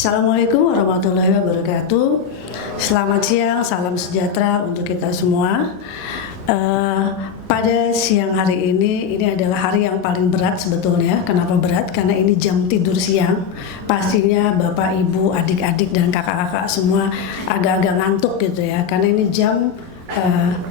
Assalamualaikum warahmatullahi wabarakatuh. Selamat siang, salam sejahtera untuk kita semua. Pada siang hari ini adalah hari yang paling berat sebetulnya. Kenapa berat? Karena ini jam tidur siang. Pastinya Bapak, Ibu, adik-adik dan kakak-kakak semua agak-agak ngantuk gitu ya. Karena ini jam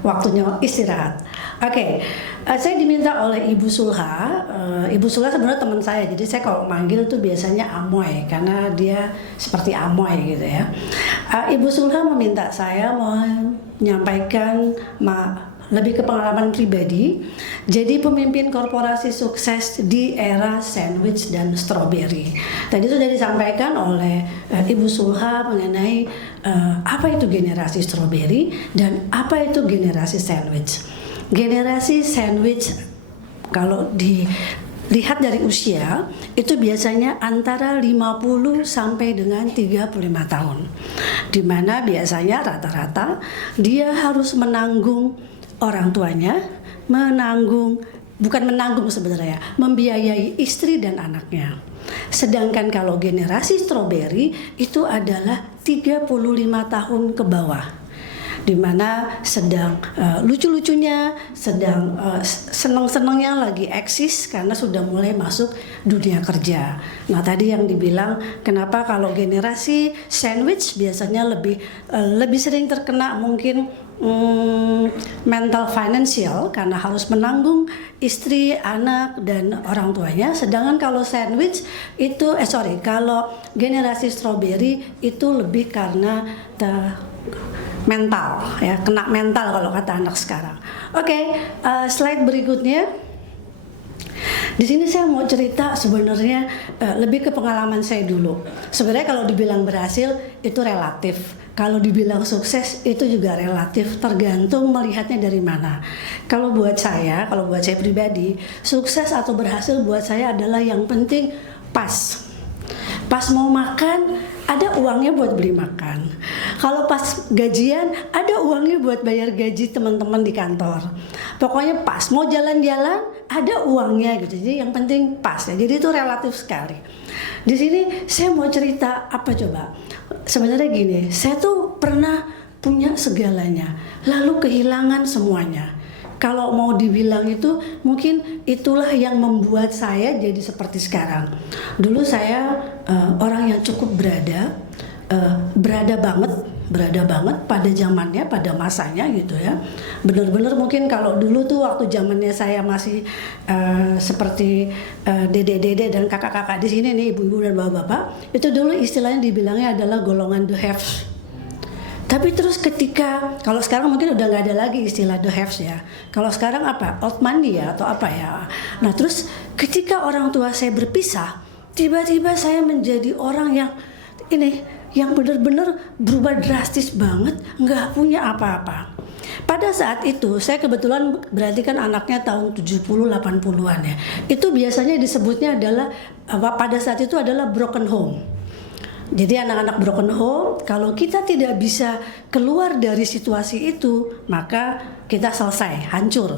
waktunya istirahat. Oke, saya diminta oleh Ibu Sulha. Ibu Sulha sebenarnya teman saya, jadi saya kalau manggil tuh biasanya Amoy karena dia seperti Amoy gitu ya. Ibu Sulha meminta saya menyampaikan lebih ke pengalaman pribadi. Jadi pemimpin korporasi sukses di era sandwich dan strawberry. Tadi sudah disampaikan oleh Ibu Sulha mengenai apa itu generasi strawberry dan apa itu generasi sandwich. Generasi sandwich kalau dilihat dari usia itu biasanya antara 50 sampai dengan 35 tahun. Di mana biasanya rata-rata dia harus menanggung orang tuanya, bukan menanggung sebenarnya, membiayai istri dan anaknya. Sedangkan kalau generasi strawberry itu adalah 35 tahun ke bawah, di mana sedang lucu-lucunya, sedang seneng-senengnya lagi eksis karena sudah mulai masuk dunia kerja. Nah tadi yang dibilang kenapa kalau generasi sandwich biasanya lebih sering terkena mungkin mental financial karena harus menanggung istri, anak dan orang tuanya. Sedangkan kalau sandwich itu kalau generasi strawberry itu lebih karena mental ya, kena mental kalau kata anak sekarang. Oke, slide berikutnya. Di sini saya mau cerita sebenarnya lebih ke pengalaman saya dulu. Sebenarnya kalau dibilang berhasil itu relatif. Kalau dibilang sukses itu juga relatif, tergantung melihatnya dari mana. Kalau buat saya pribadi, sukses atau berhasil buat saya adalah yang penting pas. Pas mau makan, ada uangnya buat beli makan. Kalau pas gajian, ada uangnya buat bayar gaji teman-teman di kantor. Pokoknya pas, mau jalan-jalan, ada uangnya gitu. Jadi yang penting pas ya. Jadi itu relatif sekali. Di sini saya mau cerita apa coba? Sebenarnya gini, saya tuh pernah punya segalanya, lalu kehilangan semuanya. Kalau mau dibilang itu, mungkin itulah yang membuat saya jadi seperti sekarang. Dulu saya orang yang cukup berada banget pada zamannya, pada masanya gitu ya. Benar-benar mungkin kalau dulu tuh waktu zamannya saya masih seperti dede-dede dan kakak-kakak di sini nih, ibu-ibu dan bapak-bapak, itu dulu istilahnya dibilangnya adalah golongan the haves. Tapi terus ketika, kalau sekarang mungkin udah nggak ada lagi istilah the haves ya. Kalau sekarang apa? Old money ya atau apa ya. Nah terus ketika orang tua saya berpisah, tiba-tiba saya menjadi orang yang benar-benar berubah drastis banget, nggak punya apa-apa. Pada saat itu, saya kebetulan berarti kan anaknya tahun 70-80-an ya. Itu biasanya disebutnya adalah, pada saat itu adalah broken home. Jadi anak-anak broken home, kalau kita tidak bisa keluar dari situasi itu, maka kita selesai, hancur.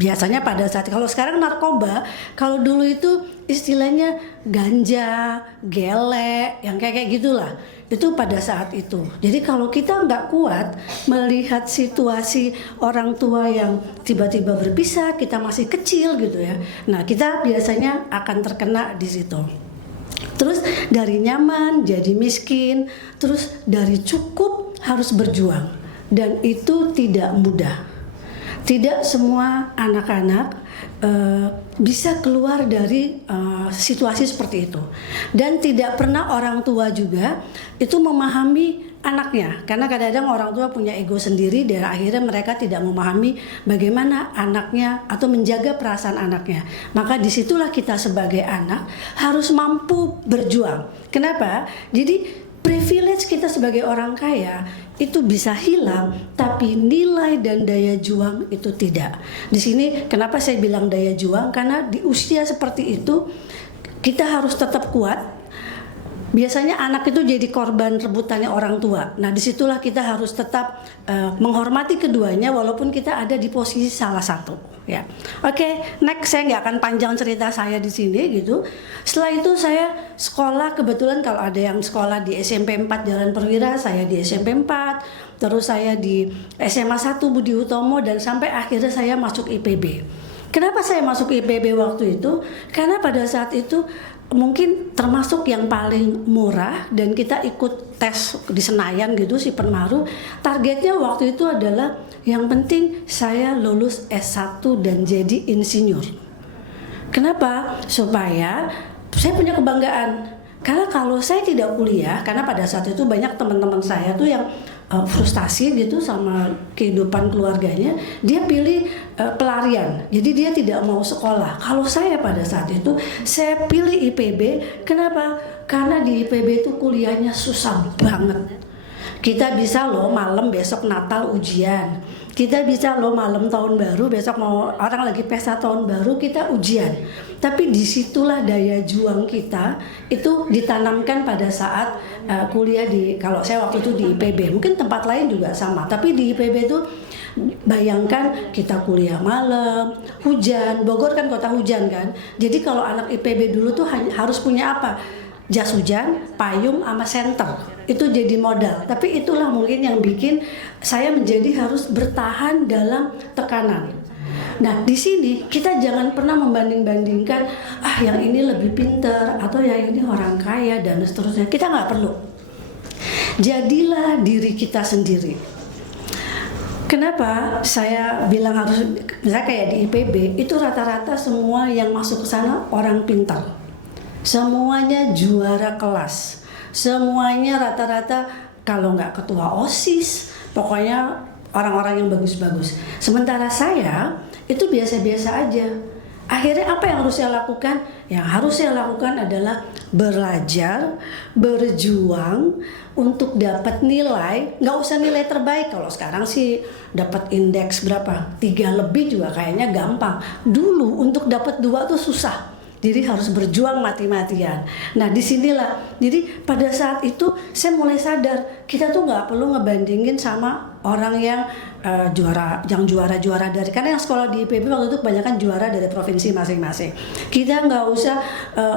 Biasanya pada saat, kalau sekarang narkoba, kalau dulu itu istilahnya ganja, gele, yang kayak gitulah. Itu pada saat itu. Jadi kalau kita nggak kuat melihat situasi orang tua yang tiba-tiba berpisah, kita masih kecil gitu ya. Nah kita biasanya akan terkena di situ. Terus dari nyaman jadi miskin, terus dari cukup harus berjuang, dan itu tidak mudah. Tidak semua anak-anak bisa keluar dari situasi seperti itu, dan tidak pernah orang tua juga itu memahami anaknya, karena kadang-kadang orang tua punya ego sendiri dan akhirnya mereka tidak memahami bagaimana anaknya atau menjaga perasaan anaknya. Maka disitulah kita sebagai anak harus mampu berjuang. Kenapa? Jadi privilege kita sebagai orang kaya itu bisa hilang, tapi nilai dan daya juang itu tidak. Di sini kenapa saya bilang daya juang? Karena di usia seperti itu kita harus tetap kuat. Biasanya anak itu jadi korban rebutannya orang tua. Nah disitulah kita harus tetap menghormati keduanya walaupun kita ada di posisi salah satu. ya. Oke, next, saya nggak akan panjang cerita saya di sini gitu. Setelah itu saya sekolah, kebetulan kalau ada yang sekolah di SMP 4 Jalan Perwira, saya di SMP 4, terus saya di SMA 1 Budi Utomo, dan sampai akhirnya saya masuk IPB. Kenapa saya masuk IPB waktu itu? Karena pada saat itu mungkin termasuk yang paling murah, dan kita ikut tes di Senayan gitu, si Permaru. Targetnya waktu itu adalah yang penting saya lulus S1 dan jadi insinyur. Kenapa? Supaya saya punya kebanggaan. Karena kalau saya tidak kuliah, karena pada saat itu banyak teman-teman saya tuh yang frustasi gitu sama kehidupan keluarganya, dia pilih pelarian. Jadi dia tidak mau sekolah. Kalau saya pada saat itu, saya pilih IPB. Kenapa? Karena di IPB itu kuliahnya susah banget. Kita bisa loh malam besok Natal ujian. Kita bisa loh malam tahun baru, besok mau orang lagi pesta tahun baru, kita ujian. Tapi disitulah daya juang kita itu ditanamkan pada saat kuliah di, kalau saya waktu itu di IPB, mungkin tempat lain juga sama. Tapi di IPB itu bayangkan kita kuliah malam, hujan, Bogor kan kota hujan kan. Jadi kalau anak IPB dulu tuh harus punya apa? Jas hujan, payung, sama senter. Itu jadi modal. Tapi itulah mungkin yang bikin saya menjadi harus bertahan dalam tekanan. Nah, di sini kita jangan pernah membanding-bandingkan, yang ini lebih pintar atau yang ini orang kaya dan seterusnya. Kita nggak perlu. Jadilah diri kita sendiri. Kenapa saya bilang harus, misalnya kayak di IPB, itu rata-rata semua yang masuk ke sana orang pintar. Semuanya juara kelas, semuanya rata-rata kalau nggak ketua OSIS, pokoknya orang-orang yang bagus-bagus. Sementara saya itu biasa-biasa aja. Akhirnya apa yang harus saya lakukan? Yang harus saya lakukan adalah belajar, berjuang untuk dapat nilai. Nggak usah nilai terbaik, kalau sekarang sih dapat indeks berapa? 3 lebih juga kayaknya gampang. Dulu untuk dapat 2 tuh susah. Jadi harus berjuang mati-matian. Nah, disinilah. Jadi pada saat itu saya mulai sadar kita tuh nggak perlu ngebandingin sama orang yang juara-juara dari, karena yang sekolah di IPB waktu itu kebanyakan juara dari provinsi masing-masing. Kita nggak usah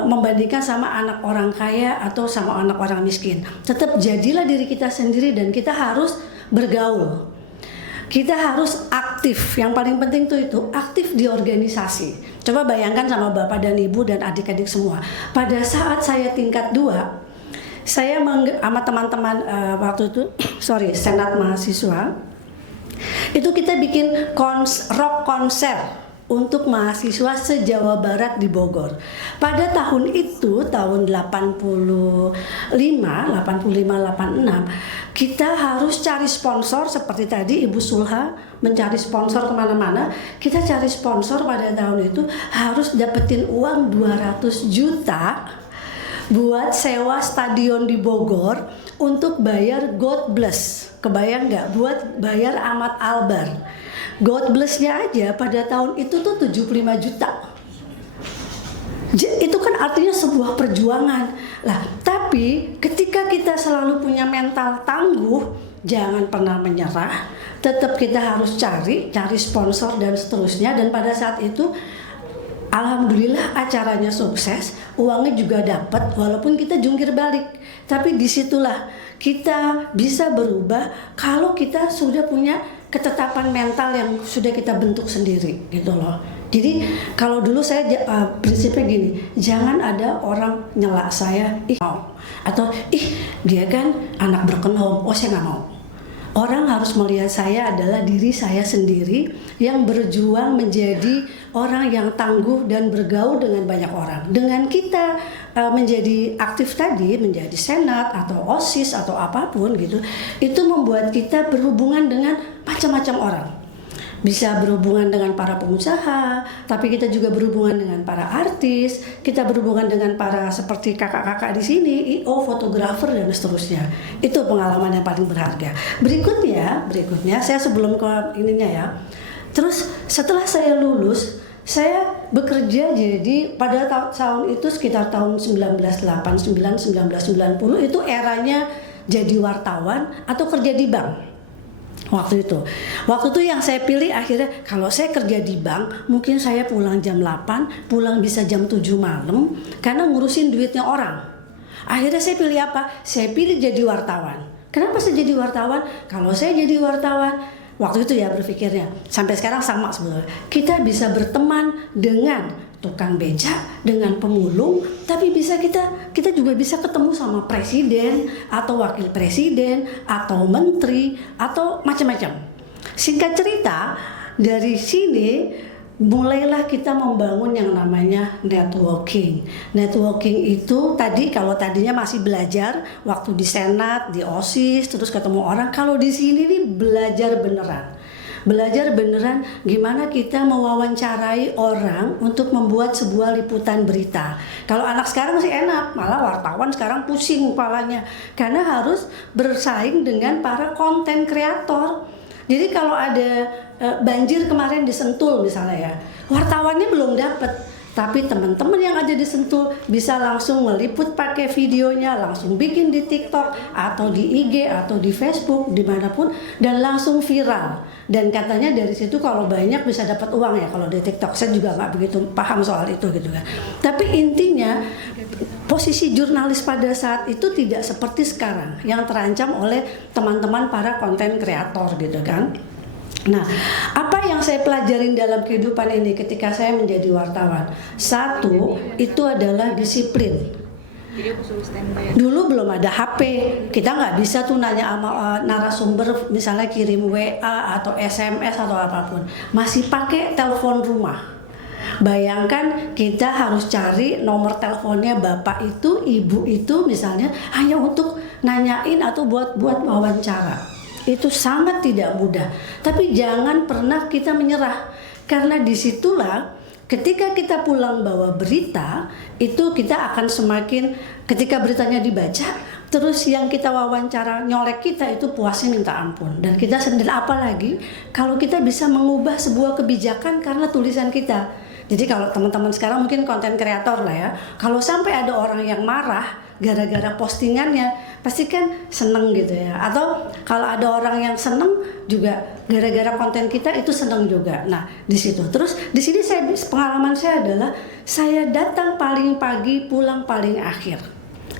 membandingkan sama anak orang kaya atau sama anak orang miskin. Tetap jadilah diri kita sendiri dan kita harus bergaul. Kita harus aktif, yang paling penting tuh itu aktif di organisasi. Coba bayangkan sama bapak dan ibu dan adik-adik semua. Pada saat saya tingkat 2, saya sama teman-teman waktu itu, senat mahasiswa, itu kita bikin rock konser untuk mahasiswa se-Jawa Barat di Bogor. Pada tahun itu, tahun 85, 86, kita harus cari sponsor seperti tadi Ibu Sulha mencari sponsor kemana-mana. Kita cari sponsor pada tahun itu harus dapetin uang 200 juta buat sewa stadion di Bogor untuk bayar God Bless. Kebayang nggak? Buat bayar Ahmad Albar. God Bless-nya aja pada tahun itu tuh 75 juta. Itu kan artinya sebuah perjuangan. Lah, tapi ketika kita selalu punya mental tangguh, jangan pernah menyerah, tetap kita harus cari sponsor dan seterusnya. Dan pada saat itu alhamdulillah acaranya sukses, uangnya juga dapat walaupun kita jungkir balik. Tapi disitulah kita bisa berubah kalau kita sudah punya ketetapan mental yang sudah kita bentuk sendiri gitu loh. Jadi kalau dulu saya prinsipnya gini, jangan ada orang nyela saya, mau, atau dia kan anak broken home, saya nggak mau. Orang harus melihat saya adalah diri saya sendiri yang berjuang menjadi orang yang tangguh dan bergaul dengan banyak orang. Dengan kita menjadi aktif tadi, menjadi senat atau OSIS atau apapun gitu, itu membuat kita berhubungan dengan macam-macam orang. Bisa berhubungan dengan para pengusaha, tapi kita juga berhubungan dengan para artis, kita berhubungan dengan para seperti kakak-kakak di sini, IO, fotografer dan seterusnya. Itu pengalaman yang paling berharga. Berikutnya saya sebelum ke ininya ya. Terus setelah saya lulus, saya bekerja jadi pada tahun itu sekitar tahun 1989, 1990 itu eranya jadi wartawan atau kerja di bank. Waktu itu yang saya pilih akhirnya, kalau saya kerja di bank, mungkin saya pulang jam 8, pulang bisa jam 7 malam, karena ngurusin duitnya orang. Akhirnya saya pilih apa? Saya pilih jadi wartawan. Kenapa saya jadi wartawan? Kalau saya jadi wartawan, waktu itu ya berpikirnya, sampai sekarang sama sebetulnya, kita bisa berteman dengan tukang beca, dengan pemulung, tapi kita juga bisa ketemu sama presiden atau wakil presiden atau menteri atau macam-macam. Singkat cerita, dari sini mulailah kita membangun yang namanya networking. Networking itu kalau tadinya masih belajar waktu di Senat, di OSIS, terus ketemu orang. Kalau di sini nih belajar beneran. Belajar beneran gimana kita mewawancarai orang untuk membuat sebuah liputan berita. Kalau anak sekarang masih enak, malah wartawan sekarang pusing kepalanya karena harus bersaing dengan para konten kreator. Jadi kalau ada banjir kemarin di Sentul misalnya ya, wartawannya belum dapat. Tapi teman-teman yang ada di Sentul bisa langsung meliput pakai videonya, langsung bikin di TikTok atau di IG atau di Facebook dimanapun dan langsung viral. Dan katanya dari situ kalau banyak bisa dapat uang ya kalau di TikTok. Saya juga nggak begitu paham soal itu gitu kan. Tapi intinya posisi jurnalis pada saat itu tidak seperti sekarang yang terancam oleh teman-teman para konten kreator gitu kan. Nah, apa yang saya pelajarin dalam kehidupan ini ketika saya menjadi wartawan? Satu, itu adalah disiplin. Dulu belum ada HP, kita nggak bisa tuh nanya sama narasumber, misalnya kirim WA atau SMS atau apapun. Masih pakai telepon rumah. Bayangkan kita harus cari nomor teleponnya bapak itu, ibu itu misalnya hanya untuk nanyain atau buat wawancara. Itu sangat tidak mudah, tapi jangan pernah kita menyerah, karena disitulah ketika kita pulang bawa berita itu kita akan semakin, ketika beritanya dibaca terus yang kita wawancara nyolek kita itu puasnya minta ampun. Dan kita sendiri apalagi kalau kita bisa mengubah sebuah kebijakan karena tulisan kita. Jadi kalau teman-teman sekarang mungkin konten kreator lah ya, kalau sampai ada orang yang marah gara-gara postingannya, pasti kan seneng gitu ya. Atau kalau ada orang yang seneng juga gara-gara konten kita itu seneng juga. Nah di situ. Terus di sini pengalaman saya adalah saya datang paling pagi, pulang paling akhir.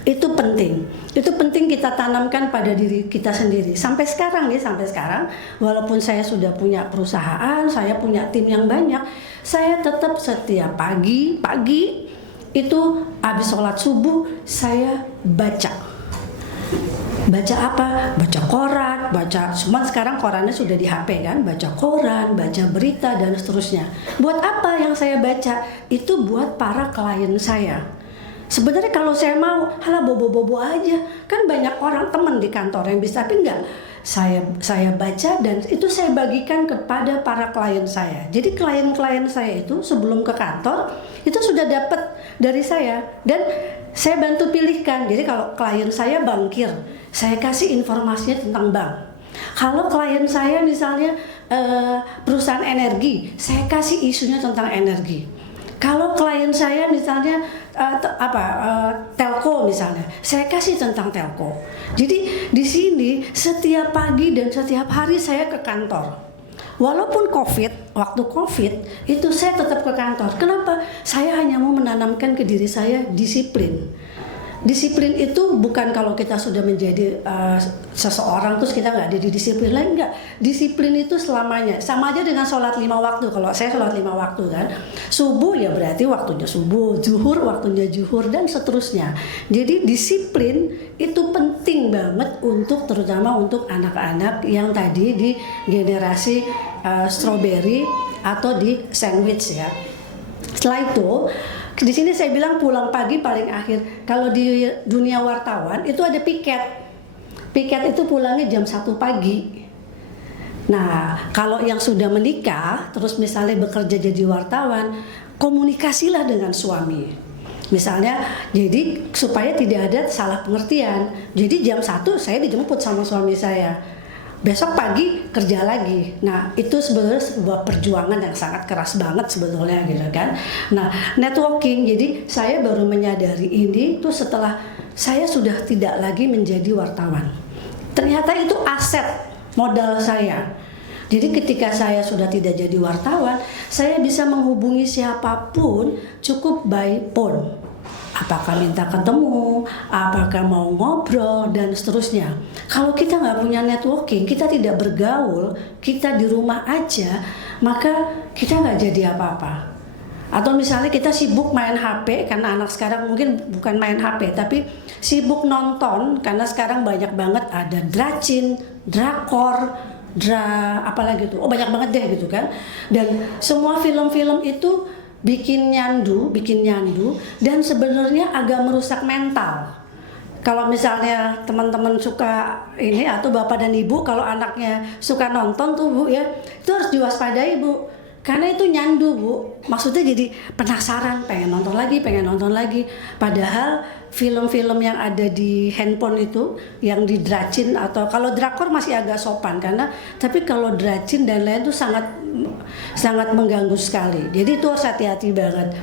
Itu penting. Itu penting kita tanamkan pada diri kita sendiri. Sampai sekarang, walaupun saya sudah punya perusahaan, saya punya tim yang banyak, saya tetap setiap pagi itu habis sholat subuh saya baca. Baca apa? Baca koran, cuman sekarang korannya sudah di HP kan, baca koran, baca berita dan seterusnya. Buat apa yang saya baca? Itu buat para klien saya. Sebenarnya kalau saya mau, halah bobo-bobo aja, kan banyak orang teman di kantor yang bisa, tapi enggak. Saya baca dan itu saya bagikan kepada para klien saya. Jadi klien-klien saya itu sebelum ke kantor itu sudah dapat dari saya dan saya bantu pilihkan. Jadi kalau klien saya bankir, saya kasih informasinya tentang bank. Kalau klien saya misalnya perusahaan energi, saya kasih isunya tentang energi. Kalau klien saya misalnya telco misalnya, saya kasih tentang telco. Jadi di sini setiap pagi dan setiap hari saya ke kantor. Walaupun waktu COVID itu saya tetap ke kantor. Kenapa? Saya hanya mau menanamkan ke diri saya disiplin. Disiplin itu bukan kalau kita sudah menjadi seseorang terus kita nggak ada di disiplin lain, enggak. Disiplin itu selamanya. Sama aja dengan sholat 5 waktu. Kalau saya sholat 5 waktu kan, subuh ya berarti waktunya subuh, zuhur waktunya zuhur dan seterusnya. Jadi disiplin itu penting banget terutama untuk anak-anak yang tadi di generasi strawberry atau di sandwich ya. Setelah itu di sini saya bilang pulang pagi paling akhir. Kalau di dunia wartawan itu ada piket. Piket itu pulangnya jam 1 pagi. Nah, kalau yang sudah menikah, terus misalnya bekerja jadi wartawan, komunikasilah dengan suami. Misalnya, jadi supaya tidak ada salah pengertian. Jadi jam 1 saya dijemput sama suami saya. Besok pagi kerja lagi. Nah itu sebenarnya sebuah perjuangan yang sangat keras banget sebetulnya gitu kan. Nah networking, jadi saya baru menyadari ini tuh setelah saya sudah tidak lagi menjadi wartawan. Ternyata itu aset. modal saya. Jadi ketika saya sudah tidak jadi wartawan, saya bisa menghubungi siapapun cukup by phone. Apakah minta ketemu, apakah mau ngobrol, dan seterusnya. Kalau kita nggak punya networking, kita tidak bergaul, kita di rumah aja, maka kita nggak jadi apa-apa. Atau misalnya kita sibuk main HP, karena anak sekarang mungkin bukan main HP, tapi sibuk nonton, karena sekarang banyak banget ada dracin, drakor, apalagi tuh, banyak banget deh gitu kan. Dan semua film-film itu bikin nyandu, dan sebenarnya agak merusak mental. Kalau misalnya teman-teman suka ini, atau bapak dan ibu kalau anaknya suka nonton tuh Bu ya, itu harus diwaspadai Bu. Karena itu nyandu Bu, maksudnya jadi penasaran, pengen nonton lagi. Padahal film-film yang ada di handphone itu, yang di dracin, atau kalau drakor masih agak sopan karena, tapi kalau dracin dan lain itu sangat mengganggu sekali. Jadi itu harus hati-hati banget.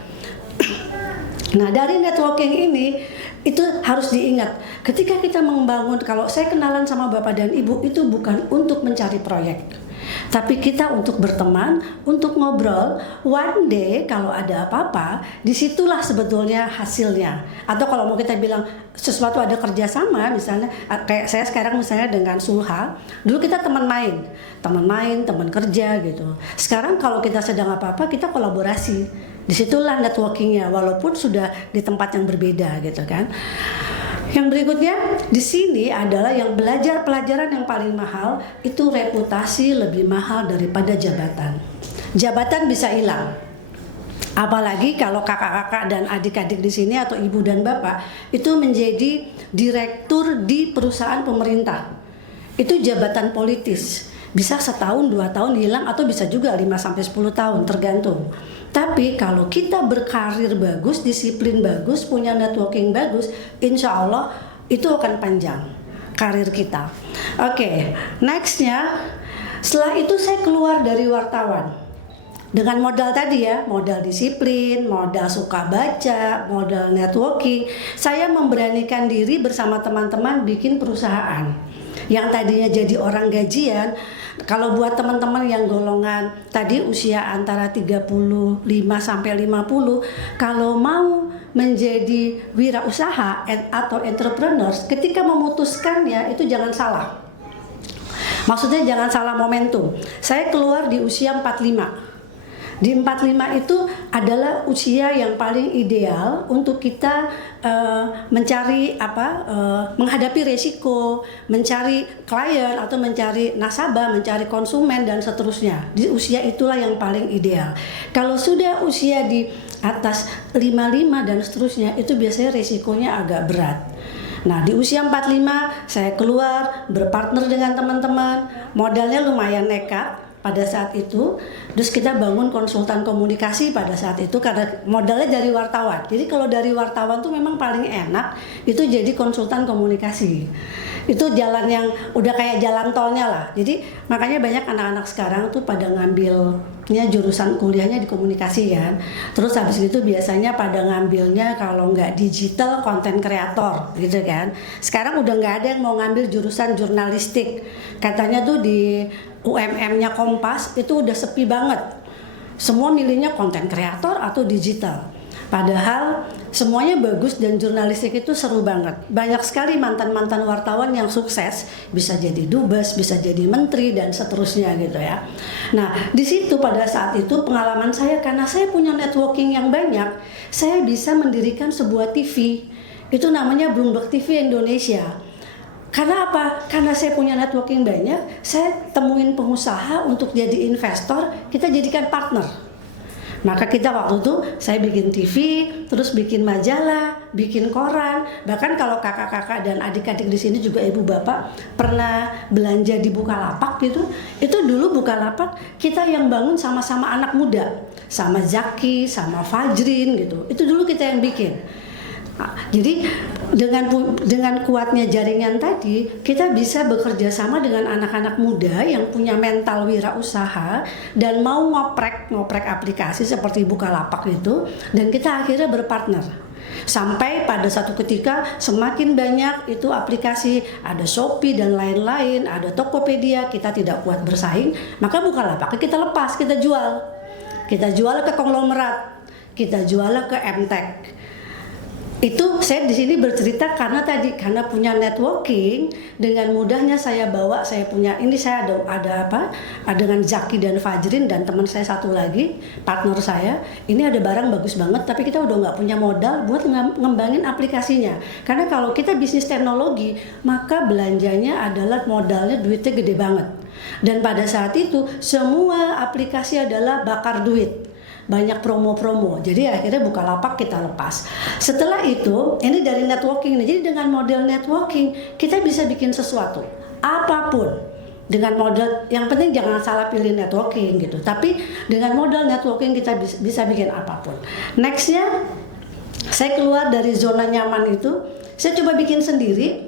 Nah dari networking ini itu harus diingat, ketika kita membangun, kalau saya kenalan sama bapak dan ibu itu bukan untuk mencari proyek, tapi kita untuk berteman, untuk ngobrol. One day kalau ada apa-apa, disitulah sebetulnya hasilnya. Atau kalau mau kita bilang sesuatu ada kerjasama, misalnya kayak saya sekarang misalnya dengan Sulha, dulu kita teman main, teman kerja gitu. Sekarang kalau kita sedang apa-apa, kita kolaborasi. Disitulah networkingnya, walaupun sudah di tempat yang berbeda gitu kan. Yang berikutnya di sini adalah yang belajar pelajaran yang paling mahal itu reputasi lebih mahal daripada jabatan. Jabatan bisa hilang. Apalagi kalau kakak-kakak dan adik-adik di sini atau ibu dan bapak itu menjadi direktur di perusahaan pemerintah. Itu jabatan politis. Bisa setahun, 2 tahun hilang, atau bisa juga 5-10 tahun tergantung. Tapi kalau kita berkarir bagus, disiplin bagus, punya networking bagus, insya Allah itu akan panjang karir kita. Oke, nextnya, setelah itu saya keluar dari wartawan dengan modal tadi ya, modal disiplin, modal suka baca, modal networking. Saya memberanikan diri bersama teman-teman bikin perusahaan. Yang tadinya jadi orang gajian, kalau buat teman-teman yang golongan tadi usia antara 35 sampai 50, kalau mau menjadi wirausaha atau entrepreneurs, ketika memutuskannya itu jangan salah. Maksudnya jangan salah momentum. Saya keluar di usia 45. Di 45 itu adalah usia yang paling ideal untuk kita mencari menghadapi resiko, mencari klien atau mencari nasabah, mencari konsumen dan seterusnya. Di usia itulah yang paling ideal. Kalau sudah usia di atas 55 dan seterusnya, itu biasanya resikonya agak berat. Nah di usia 45 saya keluar berpartner dengan teman-teman, modalnya lumayan nekat pada saat itu, terus kita bangun konsultan komunikasi pada saat itu karena modalnya dari wartawan. Jadi kalau dari wartawan tuh memang paling enak itu jadi konsultan komunikasi. Itu jalan yang udah kayak jalan tolnya lah. Jadi makanya banyak anak-anak sekarang tuh pada ngambilnya jurusan kuliahnya di komunikasi kan. Terus habis itu biasanya pada ngambilnya kalau nggak digital konten kreator gitu kan. Sekarang udah nggak ada yang mau ngambil jurusan jurnalistik. Katanya tuh di UMM-nya Kompas itu udah sepi banget. Semua milihnya konten kreator atau digital. Padahal semuanya bagus dan jurnalistik itu seru banget. Banyak sekali mantan-mantan wartawan yang sukses, bisa jadi dubes, bisa jadi menteri dan seterusnya gitu ya. Nah, di situ pada saat itu pengalaman saya karena saya punya networking yang banyak, saya bisa mendirikan sebuah TV. Itu namanya Bloomberg TV Indonesia. Karena apa? Karena saya punya networking banyak, saya temuin pengusaha untuk jadi investor, kita jadikan partner. Maka kita waktu itu saya bikin TV, terus bikin majalah, bikin koran. Bahkan kalau kakak-kakak dan adik-adik di sini juga ibu bapak pernah belanja di Bukalapak gitu, itu dulu Bukalapak kita yang bangun sama-sama anak muda, sama Zaki, sama Fajrin gitu. Itu dulu kita yang bikin. Jadi dengan kuatnya jaringan tadi, kita bisa bekerja sama dengan anak-anak muda yang punya mental wirausaha dan mau ngoprek aplikasi seperti Bukalapak itu, dan kita akhirnya berpartner. Sampai pada satu ketika semakin banyak itu aplikasi, ada Shopee dan lain-lain, ada Tokopedia, kita tidak kuat bersaing, maka Bukalapak kita lepas, kita jual. Kita jual ke konglomerat, kita jual ke MTech. Itu saya di sini bercerita karena punya networking, dengan mudahnya saya bawa, saya punya ini, saya ada dengan Zaki dan Fajrin dan teman saya satu lagi, partner saya, ini ada barang bagus banget tapi kita udah nggak punya modal buat ngembangin aplikasinya. Karena kalau kita bisnis teknologi, maka belanjanya adalah modalnya, duitnya gede banget. Dan pada saat itu semua aplikasi adalah bakar duit, banyak promo-promo. Jadi akhirnya Bukalapak kita lepas. Setelah itu, ini dari networking nih. Jadi dengan model networking kita bisa bikin sesuatu, apapun. Dengan modal, yang penting jangan salah pilih networking gitu. Tapi dengan modal networking kita bisa bikin apapun. Nextnya, saya keluar dari zona nyaman itu. Saya coba bikin sendiri.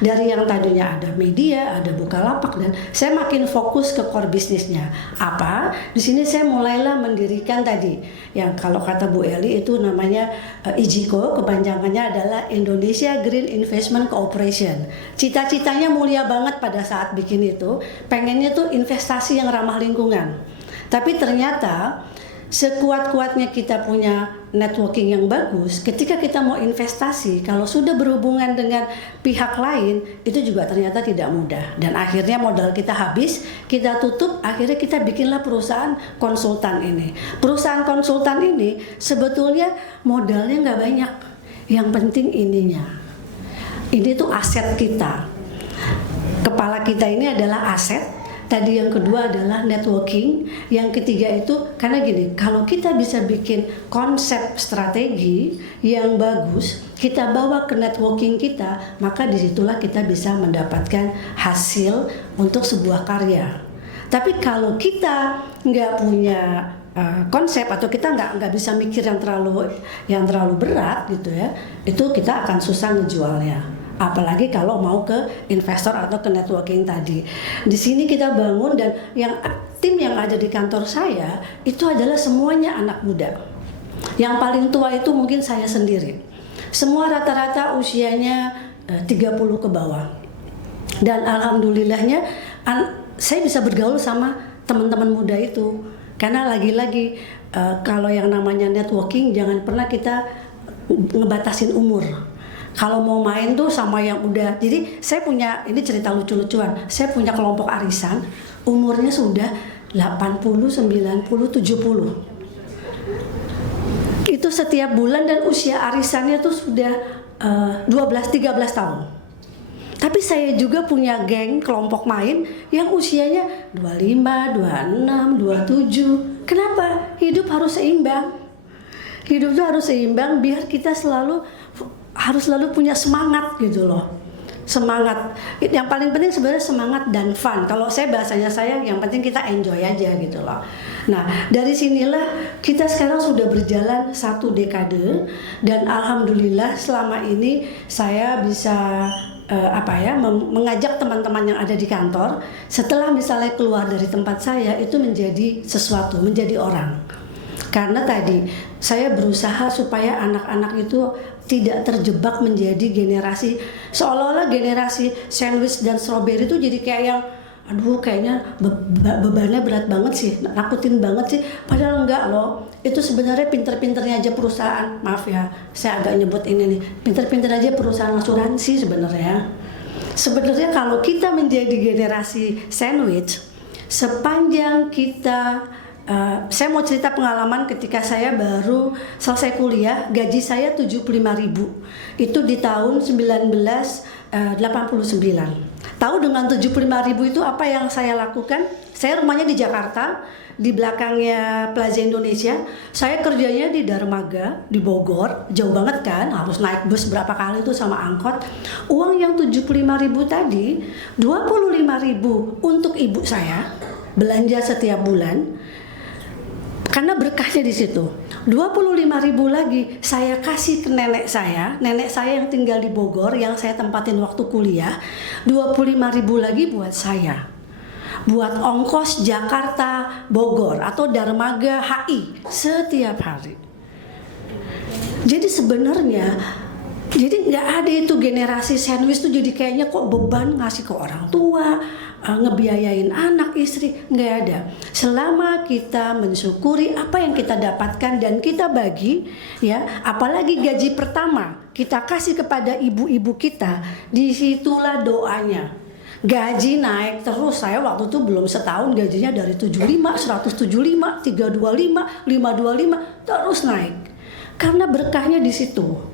Dari yang tadinya ada media, ada Bukalapak, dan saya makin fokus ke core bisnisnya. Apa? Di sini saya mulailah mendirikan tadi, yang kalau kata Bu Eli itu namanya IJICO, kepanjangannya adalah Indonesia Green Investment Corporation. Cita-citanya mulia banget pada saat bikin itu, pengennya tuh investasi yang ramah lingkungan. Tapi ternyata sekuat-kuatnya kita punya networking yang bagus, ketika kita mau investasi, kalau sudah berhubungan dengan pihak lain, itu juga ternyata tidak mudah. Dan akhirnya modal kita habis, kita tutup, akhirnya kita bikinlah perusahaan konsultan ini. Perusahaan konsultan ini sebetulnya modalnya nggak banyak, yang penting ininya. Ini tuh aset kita. Kepala kita ini adalah aset. Tadi yang kedua adalah networking, yang ketiga itu karena gini, kalau kita bisa bikin konsep strategi yang bagus, kita bawa ke networking kita, maka disitulah kita bisa mendapatkan hasil untuk sebuah karya. Tapi kalau kita nggak punya konsep atau kita nggak bisa mikir yang terlalu berat gitu ya, itu kita akan susah ngejualnya. Apalagi kalau mau ke investor atau ke networking tadi. Di sini kita bangun, dan tim yang ada di kantor saya itu adalah semuanya anak muda. Yang paling tua itu mungkin saya sendiri. Semua rata-rata usianya 30 ke bawah. Dan alhamdulillahnya saya bisa bergaul sama teman-teman muda itu. Karena lagi-lagi kalau yang namanya networking jangan pernah kita ngebatasin umur. Kalau mau main tuh sama yang udah, jadi saya punya, ini cerita lucu-lucuan, saya punya kelompok arisan, umurnya sudah 80, 90, 70. Itu setiap bulan, dan usia arisannya tuh sudah 12-13 tahun. Tapi saya juga punya geng kelompok main yang usianya 25, 26, 27. Kenapa? Hidup harus seimbang. Hidup tuh harus seimbang biar kita harus selalu punya semangat gitu loh. Semangat. Yang paling penting sebenarnya semangat dan fun. Kalau saya bahasanya yang penting kita enjoy aja gitu loh. Nah, dari sinilah kita sekarang sudah berjalan 1 dekade, dan alhamdulillah selama ini saya bisa mengajak teman-teman yang ada di kantor, setelah misalnya keluar dari tempat saya itu menjadi sesuatu, menjadi orang. Karena tadi saya berusaha supaya anak-anak itu tidak terjebak menjadi generasi, seolah-olah generasi sandwich dan strawberry itu jadi kayak yang kayaknya bebannya berat banget sih, nakutin banget sih. Padahal enggak loh, itu sebenarnya pinter-pinternya aja perusahaan, maaf ya saya agak nyebut ini nih, pinter-pinter aja perusahaan asuransi sebenarnya. Sebenarnya kalau kita menjadi generasi sandwich, sepanjang kita saya mau cerita pengalaman ketika saya baru selesai kuliah, gaji saya 75.000. Itu di tahun 1989. Tahu dengan 75.000 itu apa yang saya lakukan? Saya rumahnya di Jakarta, di belakangnya Plaza Indonesia. Saya kerjanya di Darmaga, di Bogor, jauh banget kan, harus naik bus berapa kali itu sama angkot. Uang yang 75.000 tadi, 25.000 untuk ibu saya belanja setiap bulan. Karena berkahnya di situ. 25.000 lagi saya kasih ke nenek saya yang tinggal di Bogor, yang saya tempatin waktu kuliah. 25.000 lagi buat saya, buat ongkos Jakarta Bogor atau Darmaga HI setiap hari. Jadi sebenarnya jadi nggak ada itu generasi sandwich tuh, jadi kayaknya kok beban ngasih ke orang tua, ngebiayain anak istri, nggak ada. Selama kita mensyukuri apa yang kita dapatkan dan kita bagi, ya, apalagi gaji pertama kita kasih kepada ibu-ibu kita, disitulah doanya. Gaji naik terus, saya waktu itu belum setahun gajinya dari 75, 175, 325, 525 terus naik. Karena berkahnya di situ.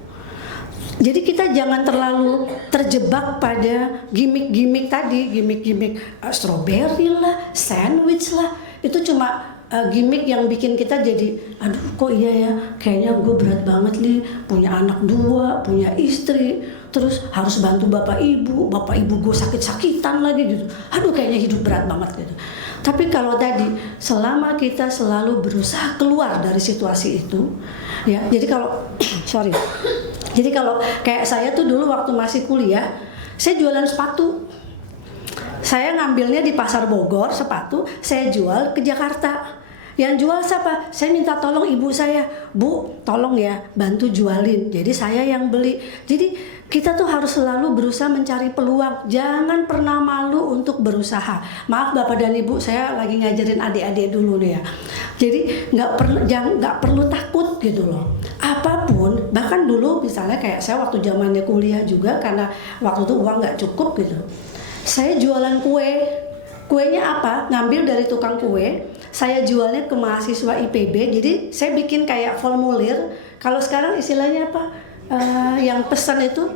Jadi kita jangan terlalu terjebak pada gimmick-gimmick tadi, gimmick-gimmick strawberry lah, sandwich lah. Itu cuma gimmick yang bikin kita jadi, aduh kok iya ya, kayaknya gue berat banget nih, punya anak 2, punya istri, terus harus bantu bapak ibu gue sakit-sakitan lagi gitu. Aduh kayaknya hidup berat banget gitu. Tapi kalau tadi, selama kita selalu berusaha keluar dari situasi itu, ya, jadi kalau, jadi kalau kayak saya tuh dulu waktu masih kuliah, saya jualan sepatu. Saya ngambilnya di Pasar Bogor, sepatu, saya jual ke Jakarta. Yang jual siapa? Saya minta tolong ibu saya, Bu, tolong ya, bantu jualin. Jadi saya yang beli. Jadi kita tuh harus selalu berusaha mencari peluang. Jangan pernah malu untuk berusaha. Maaf Bapak dan Ibu, saya lagi ngajarin adik-adik dulu nih ya. Jadi nggak perlu takut gitu loh. Apapun, bahkan dulu misalnya kayak saya waktu zamannya kuliah juga, karena waktu itu uang nggak cukup gitu. Saya jualan kue. Kuenya apa? Ngambil dari tukang kue, saya jualnya ke mahasiswa IPB. Jadi saya bikin kayak formulir. Kalau sekarang istilahnya apa? Yang pesan itu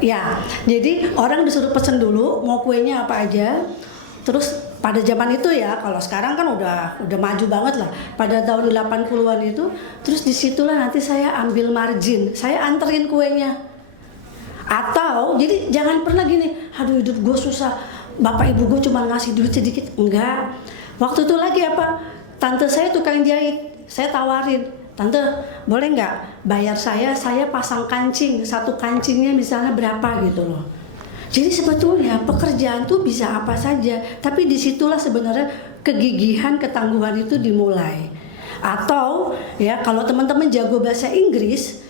ya. Jadi orang disuruh pesen dulu mau kuenya apa aja. Terus pada zaman itu ya, kalau sekarang kan udah maju banget lah. Pada tahun 80-an itu, terus disitulah nanti saya ambil margin. Saya anterin kuenya. Atau jadi jangan pernah gini, aduh hidup gue susah, bapak ibu gue cuma ngasih duit sedikit. Enggak. Waktu itu lagi apa, tante saya tukang jahit, saya tawarin, tante boleh nggak bayar saya pasang kancing, satu kancingnya misalnya berapa gitu loh. Jadi sebetulnya pekerjaan tuh bisa apa saja, tapi disitulah sebenarnya kegigihan, ketangguhan itu dimulai. Atau ya kalau teman-teman jago bahasa Inggris,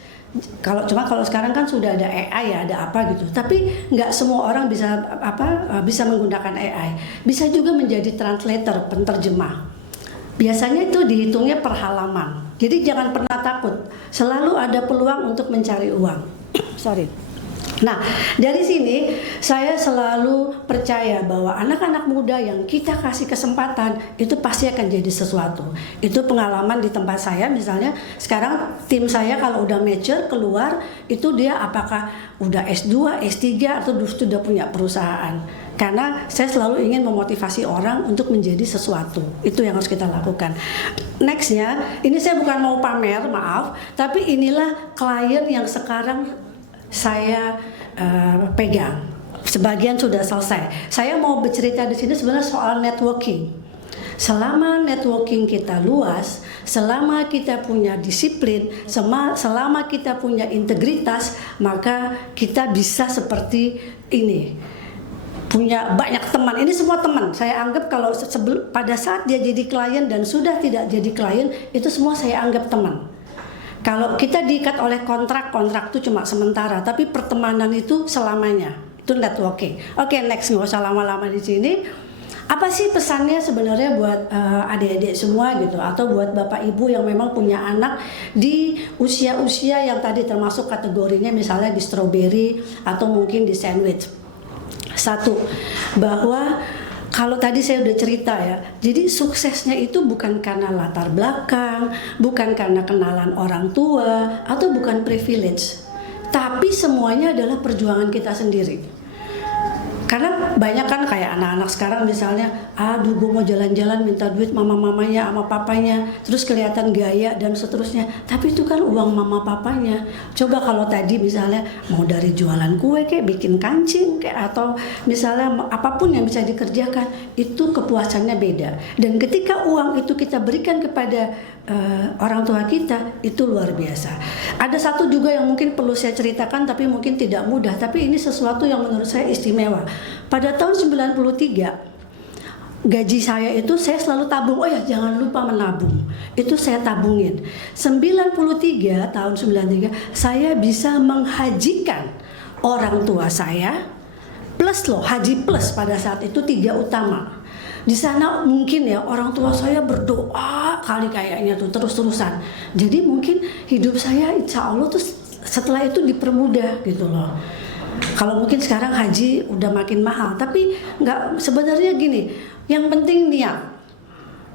kalau sekarang kan sudah ada AI ya, ada apa gitu. Tapi nggak semua orang bisa menggunakan AI. Bisa juga menjadi translator, penterjemah. Biasanya itu dihitungnya per halaman. Jadi jangan pernah takut. Selalu ada peluang untuk mencari uang. Nah, dari sini saya selalu percaya bahwa anak-anak muda yang kita kasih kesempatan itu pasti akan jadi sesuatu. Itu pengalaman di tempat saya, misalnya sekarang tim saya kalau udah mature keluar, itu dia apakah udah S2, S3 atau sudah punya perusahaan. Karena saya selalu ingin memotivasi orang untuk menjadi sesuatu. Itu yang harus kita lakukan. Nextnya, ini saya bukan mau pamer, maaf, tapi inilah klien yang sekarang saya pegang. Sebagian sudah selesai. Saya mau bercerita di sini sebenarnya soal networking. Selama networking kita luas, selama kita punya disiplin, selama kita punya integritas, maka kita bisa seperti ini. Punya banyak teman. Ini semua teman. Saya anggap kalau pada saat dia jadi klien dan sudah tidak jadi klien, itu semua saya anggap teman. Kalau kita diikat oleh kontrak itu cuma sementara, tapi pertemanan itu selamanya. Itu networking. Oke, next, nggak usah lama-lama di sini. Apa sih pesannya sebenarnya buat adik-adik semua gitu, atau buat bapak ibu yang memang punya anak di usia-usia yang tadi termasuk kategorinya misalnya di strawberry atau mungkin di sandwich. Satu, bahwa kalau tadi saya udah cerita ya, jadi suksesnya itu bukan karena latar belakang, bukan karena kenalan orang tua, atau bukan privilege. Tapi semuanya adalah perjuangan kita sendiri. Karena banyak kan kayak anak-anak sekarang misalnya, aduh gue mau jalan-jalan minta duit mama-mamanya sama papanya, terus kelihatan gaya dan seterusnya. Tapi itu kan uang mama papanya. Coba kalau tadi misalnya mau dari jualan kue kayak bikin kancing kayak, atau misalnya apapun yang bisa dikerjakan, itu kepuasannya beda. Dan ketika uang itu kita berikan kepada orang tua kita, itu luar biasa. Ada satu juga yang mungkin perlu saya ceritakan tapi mungkin tidak mudah, tapi ini sesuatu yang menurut saya istimewa. Pada tahun 93 gaji saya itu saya selalu tabung. Oh ya, jangan lupa menabung. Itu saya tabungin. 93 tahun 93 saya bisa menghajikan orang tua saya plus loh, haji plus pada saat itu 3 utama. Di sana mungkin ya orang tua saya berdoa kali kayaknya tuh terus-terusan. Jadi mungkin hidup saya insya Allah tuh setelah itu dipermudah gitu loh. Kalau mungkin sekarang haji udah makin mahal, tapi nggak, sebenarnya gini, yang penting niat.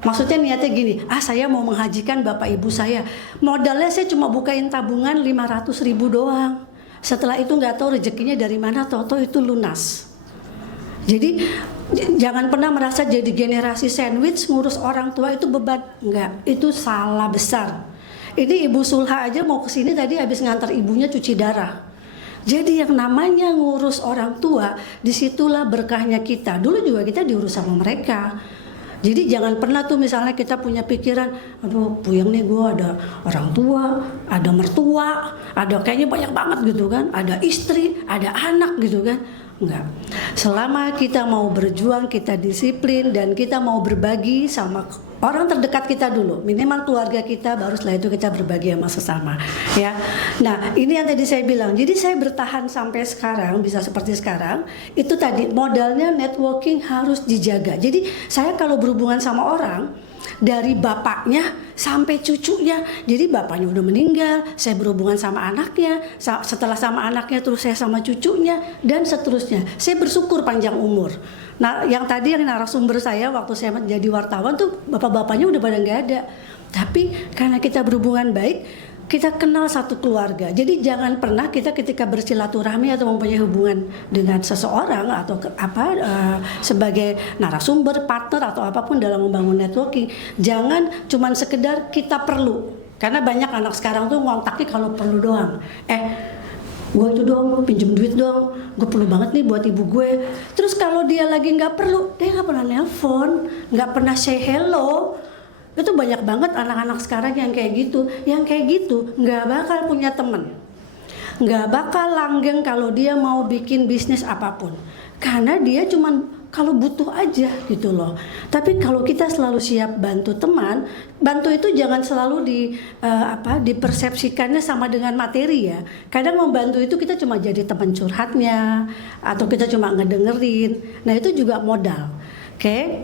Maksudnya niatnya gini, saya mau menghajikan bapak ibu saya. Modalnya saya cuma bukain tabungan 500.000 doang. Setelah itu nggak tahu rezekinya dari mana, toto itu lunas. Jadi jangan pernah merasa jadi generasi sandwich ngurus orang tua itu beban. Enggak, itu salah besar. Ini Ibu Sulha aja mau kesini tadi habis ngantar ibunya cuci darah. Jadi yang namanya ngurus orang tua, disitulah berkahnya kita. Dulu juga kita diurus sama mereka. Jadi jangan pernah tuh misalnya kita punya pikiran, aduh puyeng nih gue, ada orang tua, ada mertua, ada kayaknya banyak banget gitu kan, ada istri, ada anak gitu kan. Enggak. Selama kita mau berjuang, kita disiplin, dan kita mau berbagi sama orang terdekat kita dulu, minimal keluarga kita, baru setelah itu kita berbagi sama sesama, ya. Nah, ini yang tadi saya bilang. Jadi saya bertahan sampai sekarang, bisa seperti sekarang. Itu tadi modalnya networking harus dijaga. Jadi saya kalau berhubungan sama orang, dari bapaknya sampai cucunya. Jadi bapaknya udah meninggal, saya berhubungan sama anaknya, setelah sama anaknya terus saya sama cucunya, dan seterusnya. Saya bersyukur panjang umur. Nah, yang tadi yang narasumber saya waktu saya menjadi wartawan tuh bapak-bapaknya udah pada nggak ada. Tapi karena kita berhubungan baik, kita kenal satu keluarga. Jadi jangan pernah kita ketika bersilaturahmi atau mempunyai hubungan dengan seseorang atau sebagai narasumber, partner atau apapun dalam membangun networking, jangan cuman sekedar kita perlu. Karena banyak anak sekarang tuh ngontaknya kalau perlu doang. Gue itu dong, pinjem duit dong, gue perlu banget nih buat ibu gue. Terus kalau dia lagi nggak perlu, dia nggak pernah nelpon, nggak pernah say hello. Itu banyak banget anak-anak sekarang yang kayak gitu. Yang kayak gitu nggak bakal punya temen, nggak bakal langgeng kalau dia mau bikin bisnis apapun, karena dia cuman kalau butuh aja gitu loh. Tapi kalau kita selalu siap bantu teman, bantu itu jangan selalu dipersepsikannya sama dengan materi ya. Kadang membantu itu kita cuma jadi teman curhatnya, atau kita cuma ngedengerin. Nah itu juga modal. Oke?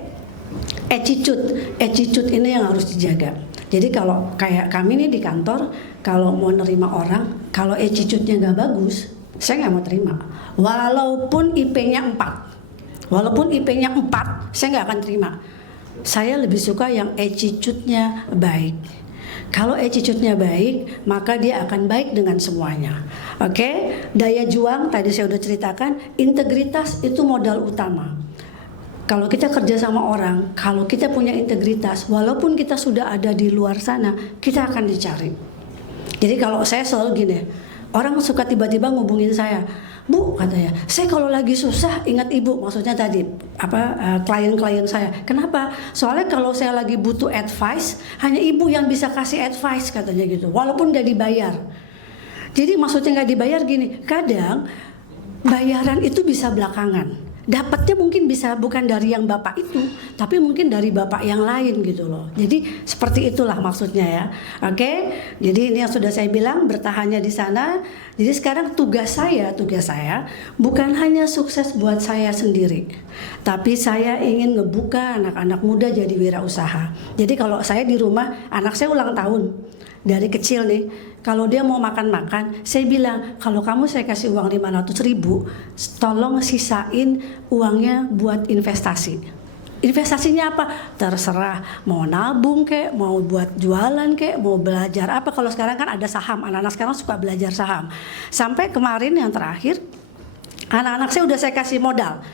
Attitude ini yang harus dijaga. Jadi kalau kayak kami nih di kantor, kalau mau nerima orang, kalau attitude-nya nggak bagus, saya nggak mau terima. Walaupun IP-nya 4, saya nggak akan terima. Saya lebih suka yang attitude-nya baik. Kalau attitude-nya baik, maka dia akan baik dengan semuanya. Oke? Daya juang tadi saya udah ceritakan, integritas itu modal utama. Kalau kita kerja sama orang, kalau kita punya integritas, walaupun kita sudah ada di luar sana, kita akan dicari. Jadi kalau saya selalu gini, orang suka tiba-tiba ngubungin saya, Bu, katanya, saya kalau lagi susah ingat ibu, maksudnya tadi klien-klien saya. Kenapa? Soalnya kalau saya lagi butuh advice, hanya ibu yang bisa kasih advice katanya gitu, walaupun nggak dibayar. Jadi maksudnya nggak dibayar gini, kadang bayaran itu bisa belakangan. Dapatnya mungkin bisa bukan dari yang bapak itu, tapi mungkin dari bapak yang lain gitu loh. Jadi seperti itulah maksudnya ya. Oke, jadi ini yang sudah saya bilang, bertahannya di sana. Jadi sekarang tugas saya bukan hanya sukses buat saya sendiri, tapi saya ingin ngebuka anak-anak muda jadi wirausaha. Jadi kalau saya di rumah, anak saya ulang tahun dari kecil nih, kalau dia mau makan-makan, saya bilang, kalau kamu saya kasih uang 500.000, tolong sisain uangnya buat investasi. Investasinya apa? Terserah, mau nabung kek, mau buat jualan kek, mau belajar apa. Kalau sekarang kan ada saham, anak-anak sekarang suka belajar saham. Sampai kemarin yang terakhir, anak-anak saya udah saya kasih modal.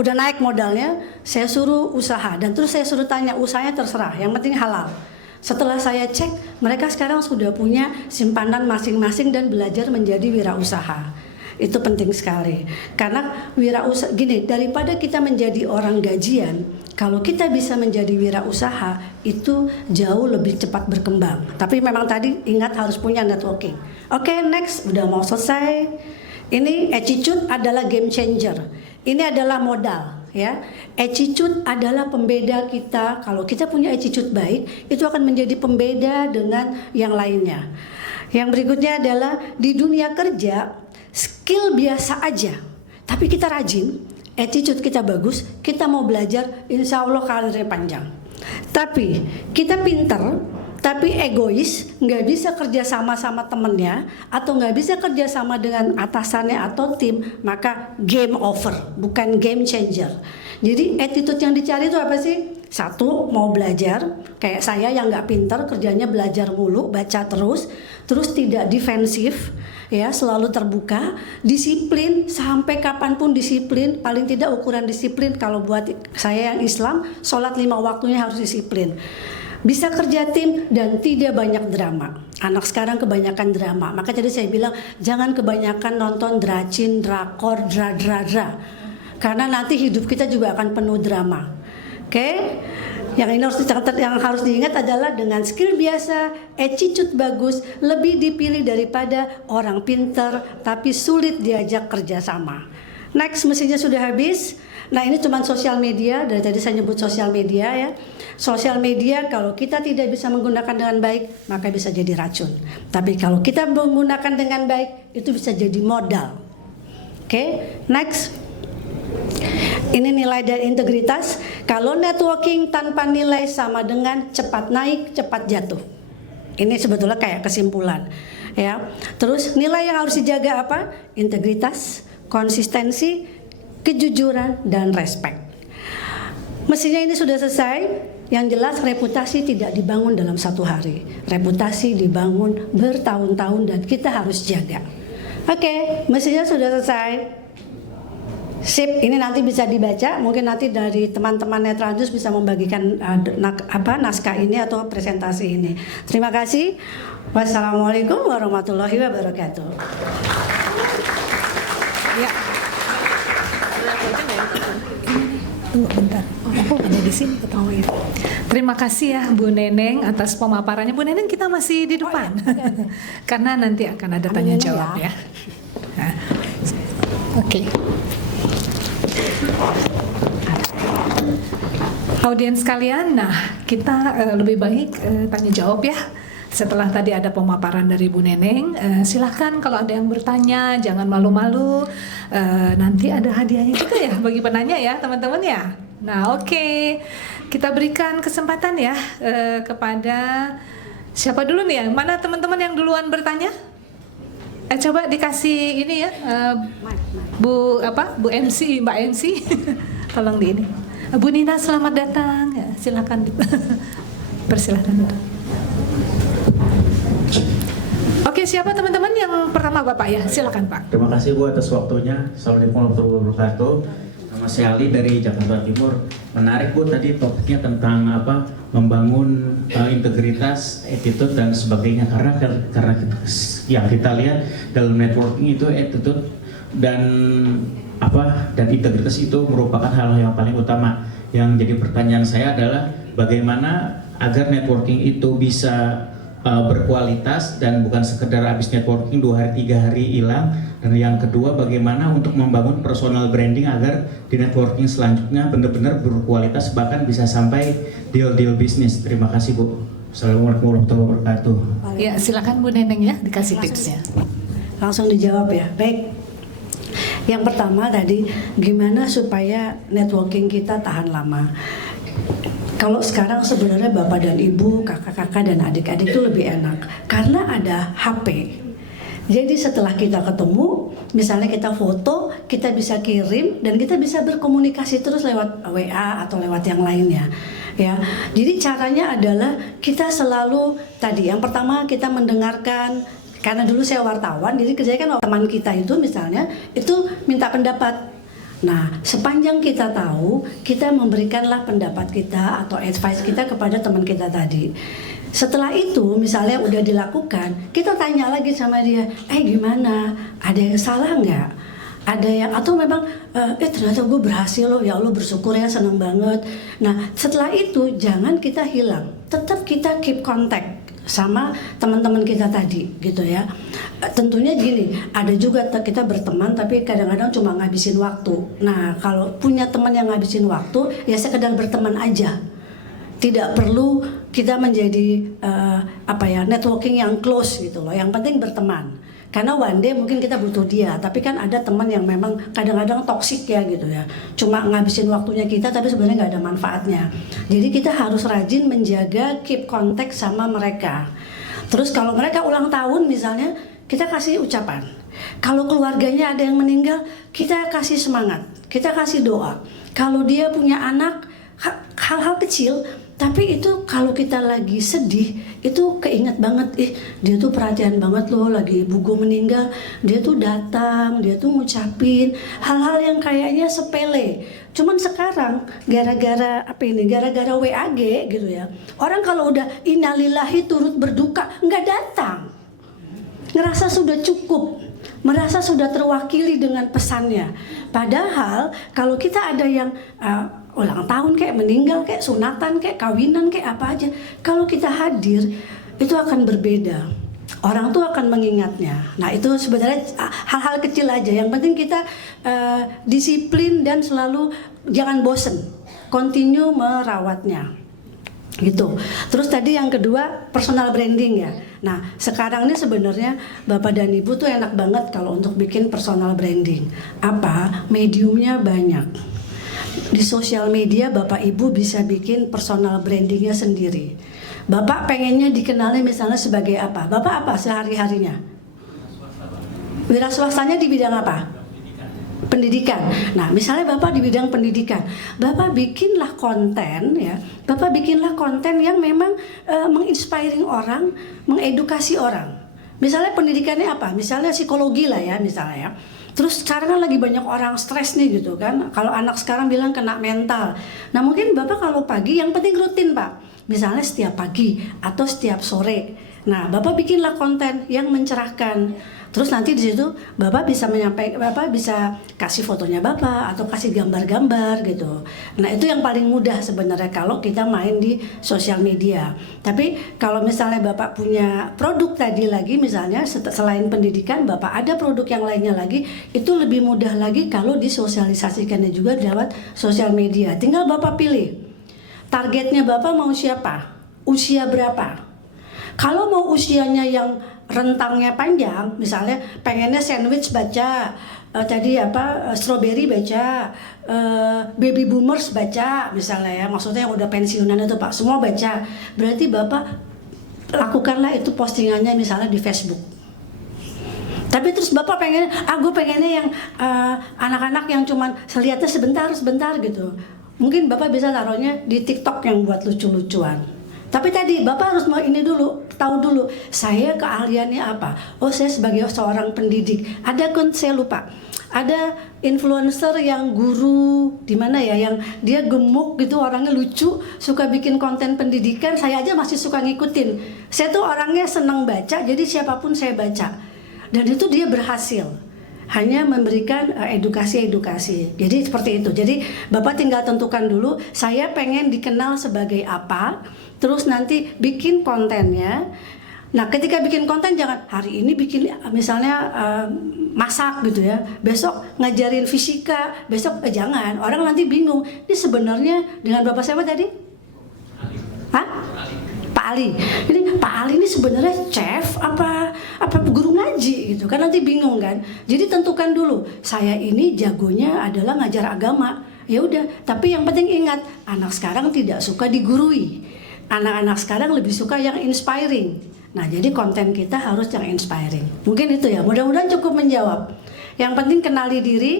Udah naik modalnya, saya suruh usaha. Dan terus saya suruh tanya, usahanya terserah, yang penting halal. Setelah saya cek, mereka sekarang sudah punya simpanan masing-masing dan belajar menjadi wirausaha. Itu penting sekali. Karena wirausaha, gini, daripada kita menjadi orang gajian, kalau kita bisa menjadi wirausaha, itu jauh lebih cepat berkembang. Tapi memang tadi ingat harus punya networking. Oke, next, udah mau selesai. Ini attitude adalah game changer. Ini adalah modal. ya. Attitude adalah pembeda kita. Kalau kita punya attitude baik, itu akan menjadi pembeda dengan yang lainnya. Yang berikutnya adalah di dunia kerja, skill biasa aja, tapi kita rajin, attitude kita bagus, kita mau belajar, insya Allah karirnya panjang. Tapi kita pinter, tapi egois, nggak bisa kerja sama temennya, atau nggak bisa kerja sama dengan atasannya atau tim, maka game over, bukan game changer. Jadi attitude yang dicari itu apa sih? Satu, mau belajar, kayak saya yang nggak pinter, kerjanya belajar mulu, baca terus tidak defensif, ya, selalu terbuka, disiplin, sampai kapanpun disiplin. Paling tidak ukuran disiplin kalau buat saya yang Islam, sholat 5 waktunya harus disiplin. Bisa kerja tim dan tidak banyak drama. Anak sekarang kebanyakan drama, maka jadi saya bilang jangan kebanyakan nonton dracin, drakor, dra. Karena nanti hidup kita juga akan penuh drama. Oke? Yang harus diingat adalah dengan skill biasa, attitude bagus, lebih dipilih daripada orang pinter tapi sulit diajak kerjasama. Next, mestinya sudah habis. Nah, ini cuma sosial media. Dari tadi saya nyebut sosial media, ya. Sosial media kalau kita tidak bisa menggunakan dengan baik, maka bisa jadi racun. Tapi kalau kita menggunakan dengan baik, itu bisa jadi modal. Oke, next. Ini nilai dan integritas. Kalau networking tanpa nilai sama dengan cepat naik, cepat jatuh. Ini sebetulnya kayak kesimpulan, ya. Terus nilai yang harus dijaga apa? Integritas, konsistensi, kejujuran, dan respect. Mestinya ini sudah selesai. Yang jelas reputasi tidak dibangun dalam satu hari. Reputasi dibangun bertahun-tahun dan kita harus jaga. Oke, mestinya sudah selesai. Sip, ini nanti bisa dibaca. Mungkin nanti dari teman-teman Netrajus bisa membagikan naskah ini atau presentasi ini. Terima kasih. Wassalamualaikum warahmatullahi wabarakatuh. Ya. Tunggu bentar. Oh, ada di sini ketahui. Terima kasih ya Bu Neneng atas pemaparannya. Bu Neneng, kita masih di depan. Karena nanti akan ada tanya jawab ya. Nah. Oke. Audiens sekalian, nah kita lebih baik tanya jawab ya. Setelah tadi ada pemaparan dari Bu Neneng, silahkan kalau ada yang bertanya, jangan malu-malu. Nanti ada hadiahnya juga ya bagi penanya ya teman-teman ya. Nah oke, kita berikan kesempatan ya kepada siapa dulu nih ya? Mana teman-teman yang duluan bertanya? Coba dikasih ini ya, Bu MC, Mbak MC, tolong di ini. Bu Nina, selamat datang. Ya, silakan, persilahkan. Oke, siapa teman-teman yang pertama Bapak ya? Silakan Pak. Terima kasih Bu atas waktunya. Assalamualaikum warahmatullahi wabarakatuh. Nama saya Ali dari Jakarta Timur. Menarik Bu tadi topiknya tentang membangun integritas, attitude dan sebagainya. Karena yang kita lihat dalam networking itu attitude dan integritas itu merupakan hal yang paling utama. Yang jadi pertanyaan saya adalah bagaimana agar networking itu bisa berkualitas dan bukan sekedar habis networking 2 hari 3 hari hilang. Dan yang kedua, bagaimana untuk membangun personal branding agar di networking selanjutnya benar-benar berkualitas bahkan bisa sampai deal bisnis. Terima kasih Bu. Assalamualaikum warahmatullahi wabarakatuh. Ya, silakan Bu Neneng ya dikasih tipsnya. Langsung dijawab ya. Baik. Yang pertama tadi, gimana supaya networking kita tahan lama? Kalau sekarang sebenarnya bapak dan ibu, kakak-kakak dan adik-adik itu lebih enak karena ada HP. Jadi setelah kita ketemu, misalnya kita foto, kita bisa kirim dan kita bisa berkomunikasi terus lewat WA atau lewat yang lainnya. Ya, jadi caranya adalah kita selalu tadi yang pertama kita mendengarkan. Karena dulu saya wartawan, jadi kerjanya kan teman kita itu misalnya itu minta pendapat. Nah, sepanjang kita tahu, kita memberikanlah pendapat kita atau advice kita kepada teman kita tadi. Setelah itu, misalnya udah dilakukan, kita tanya lagi sama dia, gimana? Ada yang salah nggak? Ada yang, atau memang, ternyata gue berhasil loh, ya Allah bersyukur ya, seneng banget. Nah, setelah itu jangan kita hilang, tetap kita keep contact. sama teman-teman kita tadi gitu ya. Tentunya gini, ada juga kita berteman tapi kadang-kadang cuma ngabisin waktu. Nah, kalau punya teman yang ngabisin waktu, ya sekedar berteman aja. Tidak perlu kita menjadi networking yang close gitu loh. Yang penting berteman. Karena one day mungkin kita butuh dia, tapi kan ada teman yang memang kadang-kadang toksik ya gitu ya. Cuma ngabisin waktunya kita tapi sebenarnya nggak ada manfaatnya. Jadi kita harus rajin menjaga keep contact sama mereka. Terus kalau mereka ulang tahun misalnya, kita kasih ucapan. Kalau keluarganya ada yang meninggal, kita kasih semangat, kita kasih doa. Kalau dia punya anak, hal-hal kecil, tapi itu kalau kita lagi sedih, itu keinget banget, dia tuh perhatian banget loh, lagi ibu gue meninggal, dia tuh datang, dia tuh ngucapin hal-hal yang kayaknya sepele. Cuman sekarang gara-gara WAG gitu ya, orang kalau udah innalillahi turut berduka nggak datang, ngerasa sudah cukup, merasa sudah terwakili dengan pesannya. Padahal kalau kita ada yang ulang tahun kayak meninggal kayak sunatan kayak kawinan kayak apa aja, kalau kita hadir itu akan berbeda. Orang tuh akan mengingatnya. Nah itu sebenarnya hal-hal kecil aja. Yang penting kita disiplin dan selalu jangan bosen, continue merawatnya. Gitu. Terus tadi yang kedua personal branding ya. Nah sekarang ini sebenarnya Bapak dan Ibu tuh enak banget kalau untuk bikin personal branding. Apa? Mediumnya banyak. Di sosial media Bapak Ibu bisa bikin personal brandingnya sendiri. Bapak pengennya dikenali misalnya sebagai apa? Bapak apa sehari-harinya? Wira swastanya di bidang apa? Pendidikan. Nah, misalnya Bapak di bidang pendidikan, Bapak bikinlah konten ya. Bapak bikinlah konten yang memang menginspiring orang, mengedukasi orang. Misalnya pendidikannya apa? Misalnya psikologi lah ya, misalnya ya. Terus sekarang kan lagi banyak orang stres nih gitu kan. Kalau anak sekarang bilang kena mental. Nah, mungkin Bapak kalau pagi yang penting rutin, Pak. Misalnya setiap pagi atau setiap sore. Nah, Bapak bikinlah konten yang mencerahkan. Terus nanti di situ Bapak bisa menyampaikan, Bapak bisa kasih fotonya Bapak atau kasih gambar-gambar gitu. Nah itu yang paling mudah sebenarnya kalau kita main di sosial media. Tapi kalau misalnya Bapak punya produk tadi lagi misalnya selain pendidikan Bapak ada produk yang lainnya lagi, itu lebih mudah lagi kalau disosialisasikannya juga lewat sosial media. Tinggal Bapak pilih targetnya Bapak mau siapa, usia berapa. Kalau mau usianya yang rentangnya panjang, misalnya pengennya sandwich baca, strawberry baca, baby boomers baca, misalnya ya, maksudnya yang udah pensiunan itu Pak, semua baca. Berarti Bapak lakukanlah itu postingannya misalnya di Facebook. Tapi terus Bapak pengen, gue pengennya yang anak-anak yang cuman lihatnya sebentar gitu. Mungkin Bapak bisa taruhnya di TikTok yang buat lucu-lucuan. Tapi tadi Bapak harus mau ini dulu, tahu dulu saya keahliannya apa. Oh saya sebagai seorang pendidik. Saya lupa. Ada influencer yang guru di mana ya, yang dia gemuk gitu, orangnya lucu, suka bikin konten pendidikan. Saya aja masih suka ngikutin. Saya tuh orangnya senang baca, jadi siapapun saya baca. Dan itu dia berhasil. Hanya memberikan edukasi. Jadi seperti itu. Jadi Bapak tinggal tentukan dulu, saya pengen dikenal sebagai apa, terus nanti bikin kontennya. Nah ketika bikin konten jangan hari ini bikin misalnya masak gitu ya, besok ngajarin fisika, besok jangan. Orang nanti bingung, ini sebenarnya dengan Bapak siapa tadi? Hah? Pak Ali. Ini Pak Ali ini sebenarnya chef apa guru ngaji gitu kan, nanti bingung kan. Jadi tentukan dulu, saya ini jagonya adalah ngajar agama. Ya udah, tapi yang penting ingat, anak sekarang tidak suka digurui. Anak-anak sekarang lebih suka yang inspiring. Nah, jadi konten kita harus yang inspiring. Mungkin itu ya, mudah-mudahan cukup menjawab. Yang penting kenali diri,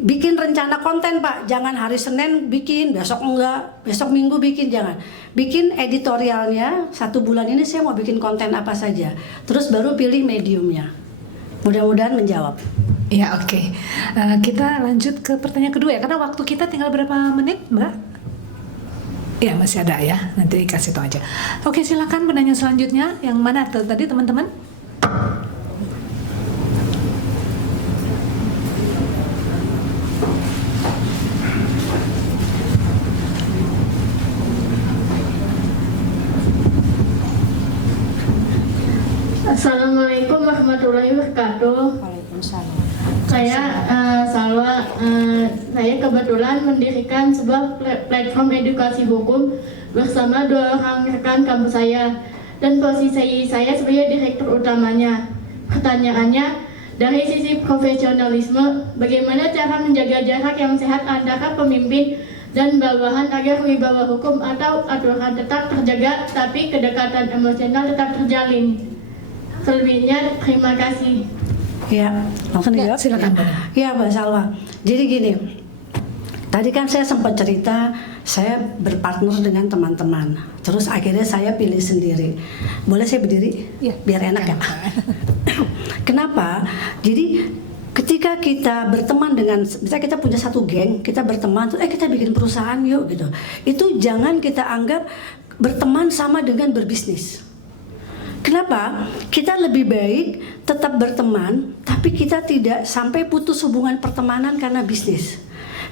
bikin rencana konten Pak. Jangan hari Senin bikin, besok enggak, besok Minggu bikin, jangan. Bikin editorialnya, 1 bulan ini saya mau bikin konten apa saja. Terus baru pilih mediumnya. Mudah-mudahan menjawab. Ya oke. Kita lanjut ke pertanyaan kedua ya, karena waktu kita tinggal berapa menit Mbak? Ya masih ada ya, nanti kasih tahu aja. Oke silakan penanya selanjutnya, yang mana tadi teman-teman? Assalamualaikum warahmatullahi wabarakatuh. Waalaikumsalam. Saya Salwa. Saya kebetulan mendirikan sebuah platform edukasi hukum bersama 2 orang rekan kampus saya. Dan posisi saya sebagai direktur utamanya. Pertanyaannya, dari sisi profesionalisme, bagaimana cara menjaga jarak yang sehat antara pemimpin dan bawahan agar wibawa hukum atau aturan tetap terjaga, tapi kedekatan emosional tetap terjalin? Selebihnya, terima kasih. Ya, langsung Ya, dijawab. silakan, Bu. Ya, Mbak Salwa. Jadi gini, tadi kan saya sempat cerita saya berpartner dengan teman-teman. Terus akhirnya saya pilih sendiri. Boleh saya berdiri? Ya. Biar enak ya. Kenapa? Jadi ketika kita berteman dengan, misalnya kita punya satu geng, kita berteman, terus kita bikin perusahaan yuk gitu. Itu jangan kita anggap berteman sama dengan berbisnis. Kenapa? Kita lebih baik tetap berteman, tapi kita tidak sampai putus hubungan pertemanan karena bisnis.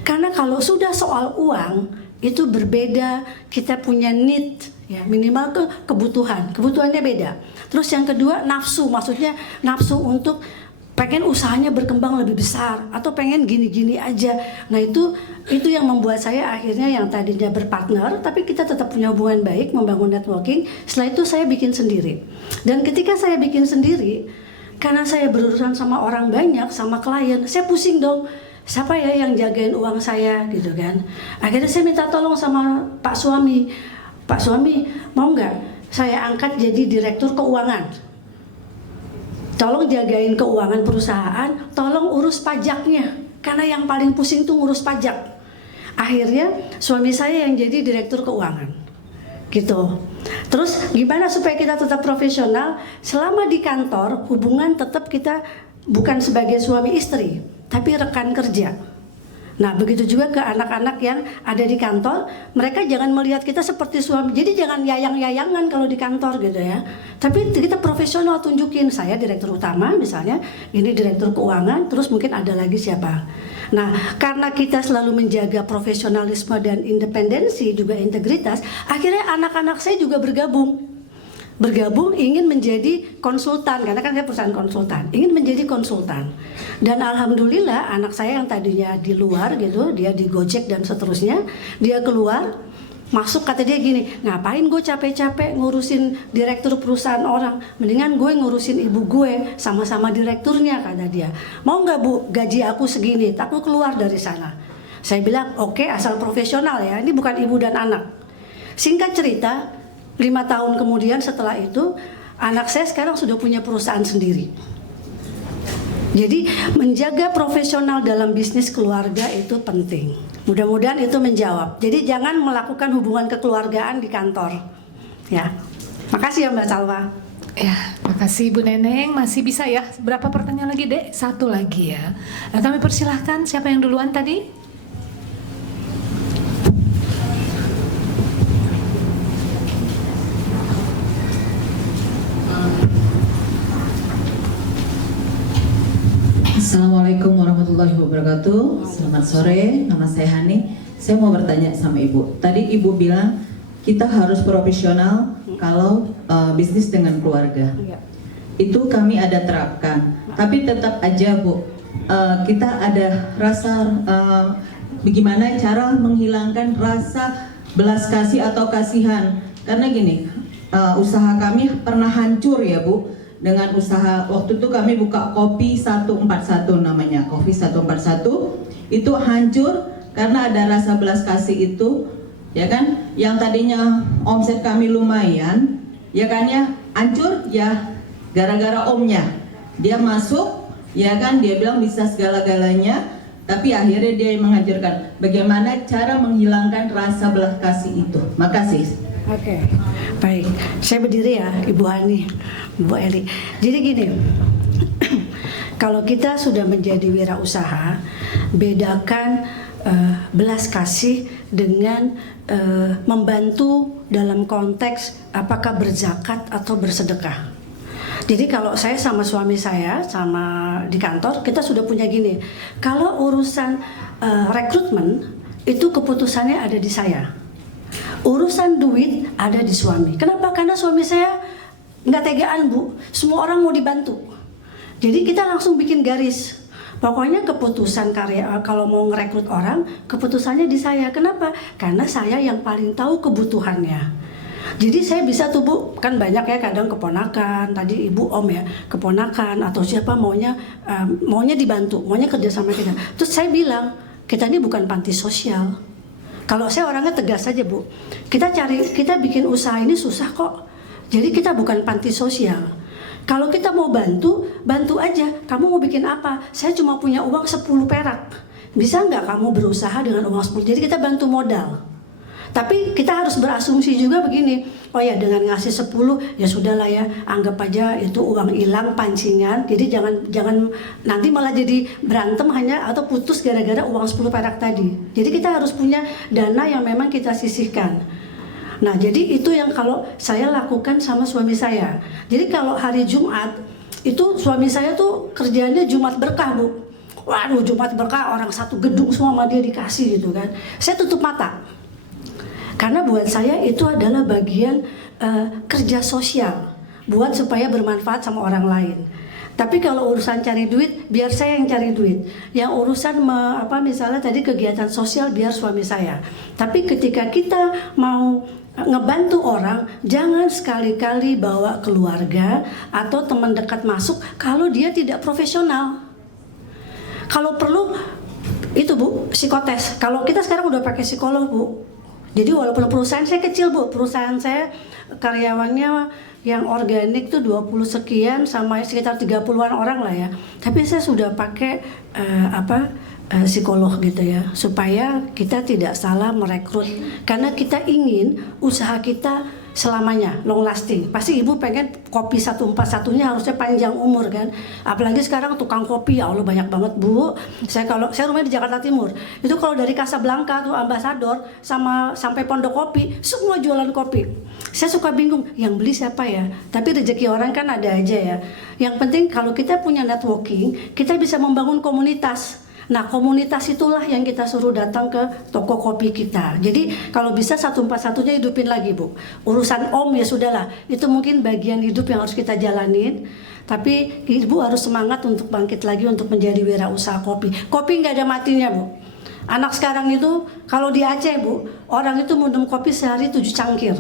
Karena kalau sudah soal uang, itu berbeda, kita punya need, ya, minimal tuh kebutuhannya beda. Terus yang kedua, nafsu, maksudnya nafsu untuk pengen usahanya berkembang lebih besar atau pengen gini-gini aja. Nah itu yang membuat saya akhirnya yang tadinya berpartner tapi kita tetap punya hubungan baik, membangun networking. Setelah itu saya bikin sendiri. Dan ketika saya bikin sendiri, karena saya berurusan sama orang banyak, sama klien, saya pusing dong. Siapa ya yang jagain uang saya gitu kan? Akhirnya saya minta tolong sama Pak Suami. Pak Suami, mau nggak saya angkat jadi direktur keuangan? Tolong jagain keuangan perusahaan, tolong urus pajaknya. Karena yang paling pusing tuh ngurus pajak. Akhirnya suami saya yang jadi direktur keuangan. Gitu. Terus gimana supaya kita tetap profesional? Selama di kantor, hubungan tetap kita bukan sebagai suami istri, tapi rekan kerja. Nah, begitu juga ke anak-anak yang ada di kantor, mereka jangan melihat kita seperti suami. Jadi jangan yayang-yayangan kalau di kantor gitu ya. Tapi kita profesional, tunjukin saya direktur utama misalnya, ini direktur keuangan, terus mungkin ada lagi siapa. Nah, karena kita selalu menjaga profesionalisme dan independensi juga integritas, akhirnya anak-anak saya juga bergabung ingin menjadi konsultan, karena kan saya perusahaan konsultan, ingin menjadi konsultan. Dan alhamdulillah anak saya yang tadinya di luar gitu, dia di Gojek dan seterusnya, dia keluar masuk, kata dia gini, ngapain gue capek-capek ngurusin direktur perusahaan orang, mendingan gue ngurusin ibu gue, sama-sama direkturnya, kata dia. Mau nggak Bu, gaji aku segini, aku keluar dari sana. Saya bilang oke, asal profesional ya, ini bukan ibu dan anak. Singkat cerita, 5 tahun kemudian setelah itu, anak saya sekarang sudah punya perusahaan sendiri. Jadi menjaga profesional dalam bisnis keluarga itu penting. Mudah-mudahan itu menjawab. Jadi jangan melakukan hubungan kekeluargaan di kantor. Ya, makasih ya Mbak Salwa. Ya, makasih Bu Neneng. Masih bisa ya? Berapa pertanyaan lagi, Dek? 1 lagi ya. Nah, kami persilahkan, siapa yang duluan tadi? Assalamualaikum warahmatullahi wabarakatuh. Selamat sore, nama saya Hani. Saya mau bertanya sama Ibu. Tadi Ibu bilang kita harus profesional kalau bisnis dengan keluarga. Itu kami ada terapkan. Tapi tetap aja Bu, kita ada rasa bagaimana cara menghilangkan rasa belas kasih atau kasihan. Karena gini, usaha kami pernah hancur ya Bu. Dengan usaha, waktu itu kami buka Kopi 141 namanya, Kopi 141 itu hancur karena ada rasa belas kasih itu, ya kan, yang tadinya omset kami lumayan, ya kan ya, hancur ya gara-gara omnya, dia masuk, ya kan, dia bilang bisa segala-galanya, tapi akhirnya dia yang menghancurkan. Bagaimana cara menghilangkan rasa belas kasih itu? Makasih. Oke, baik. Saya berdiri ya, Ibu Hani, Bu Eli. Jadi gini, kalau kita sudah menjadi wirausaha, bedakan belas kasih dengan membantu dalam konteks apakah berzakat atau bersedekah. Jadi kalau saya sama suami saya, sama di kantor, kita sudah punya gini. Kalau urusan rekrutmen, itu keputusannya ada di saya. Urusan duit ada di suami. Kenapa? Karena suami saya nggak tegaan Bu, semua orang mau dibantu. Jadi kita langsung bikin garis. Pokoknya keputusan kalau mau ngerekrut orang, keputusannya di saya. Kenapa? Karena saya yang paling tahu kebutuhannya. Jadi saya bisa tuh Bu, kan banyak ya kadang keponakan, tadi Ibu Om ya, keponakan atau siapa maunya dibantu, maunya kerja sama kita. Terus saya bilang, kita ini bukan panti sosial. Kalau saya orangnya tegas aja Bu, kita bikin usaha ini susah kok. Jadi kita bukan panti sosial. Kalau kita mau bantu aja. Kamu mau bikin apa? Saya cuma punya uang 10 perak. Bisa nggak kamu berusaha dengan uang 10? Jadi kita bantu modal. Tapi kita harus berasumsi juga begini. Oh ya, dengan ngasih 10 ya sudahlah ya, anggap aja itu uang hilang pancingan. Jadi jangan nanti malah jadi berantem hanya atau putus gara-gara uang 10 perak tadi. Jadi kita harus punya dana yang memang kita sisihkan. Nah, jadi itu yang kalau saya lakukan sama suami saya. Jadi kalau hari Jumat, itu suami saya tuh kerjanya Jumat berkah Bu. Waduh, Jumat berkah, orang satu gedung semua sama dia dikasih gitu kan. Saya tutup mata. Karena buat saya itu adalah bagian kerja sosial. Buat supaya bermanfaat sama orang lain. Tapi kalau urusan cari duit, biar saya yang cari duit. Yang urusan misalnya tadi kegiatan sosial biar suami saya. Tapi ketika kita mau ngebantu orang, jangan sekali-kali bawa keluarga atau teman dekat masuk kalau dia tidak profesional. Kalau perlu itu Bu, psikotes. Kalau kita sekarang udah pakai psikolog Bu. Jadi walaupun perusahaan saya kecil Bu, perusahaan saya karyawannya yang organik tuh 20 sekian sama sekitar 30-an orang lah ya. Tapi saya sudah pakai psikolog gitu ya, supaya kita tidak salah merekrut. Karena kita ingin usaha kita selamanya long lasting. Pasti Ibu pengen kopi 141-nya harusnya panjang umur kan. Apalagi sekarang tukang kopi, ya Allah banyak banget Bu. Saya rumahnya di Jakarta Timur. Itu kalau dari Casablanca tuh Ambasador sampai Pondok Kopi, semua jualan kopi. Saya suka bingung, yang beli siapa ya? Tapi rezeki orang kan ada aja ya. Yang penting kalau kita punya networking, kita bisa membangun komunitas. Nah, komunitas itulah yang kita suruh datang ke toko kopi kita. Jadi kalau bisa 141-nya hidupin lagi Bu. Urusan Om ya sudahlah, itu mungkin bagian hidup yang harus kita jalanin. Tapi Ibu harus semangat untuk bangkit lagi untuk menjadi wirausaha kopi. Kopi nggak ada matinya Bu. Anak sekarang itu kalau di Aceh Bu, orang itu minum kopi sehari 7 cangkir.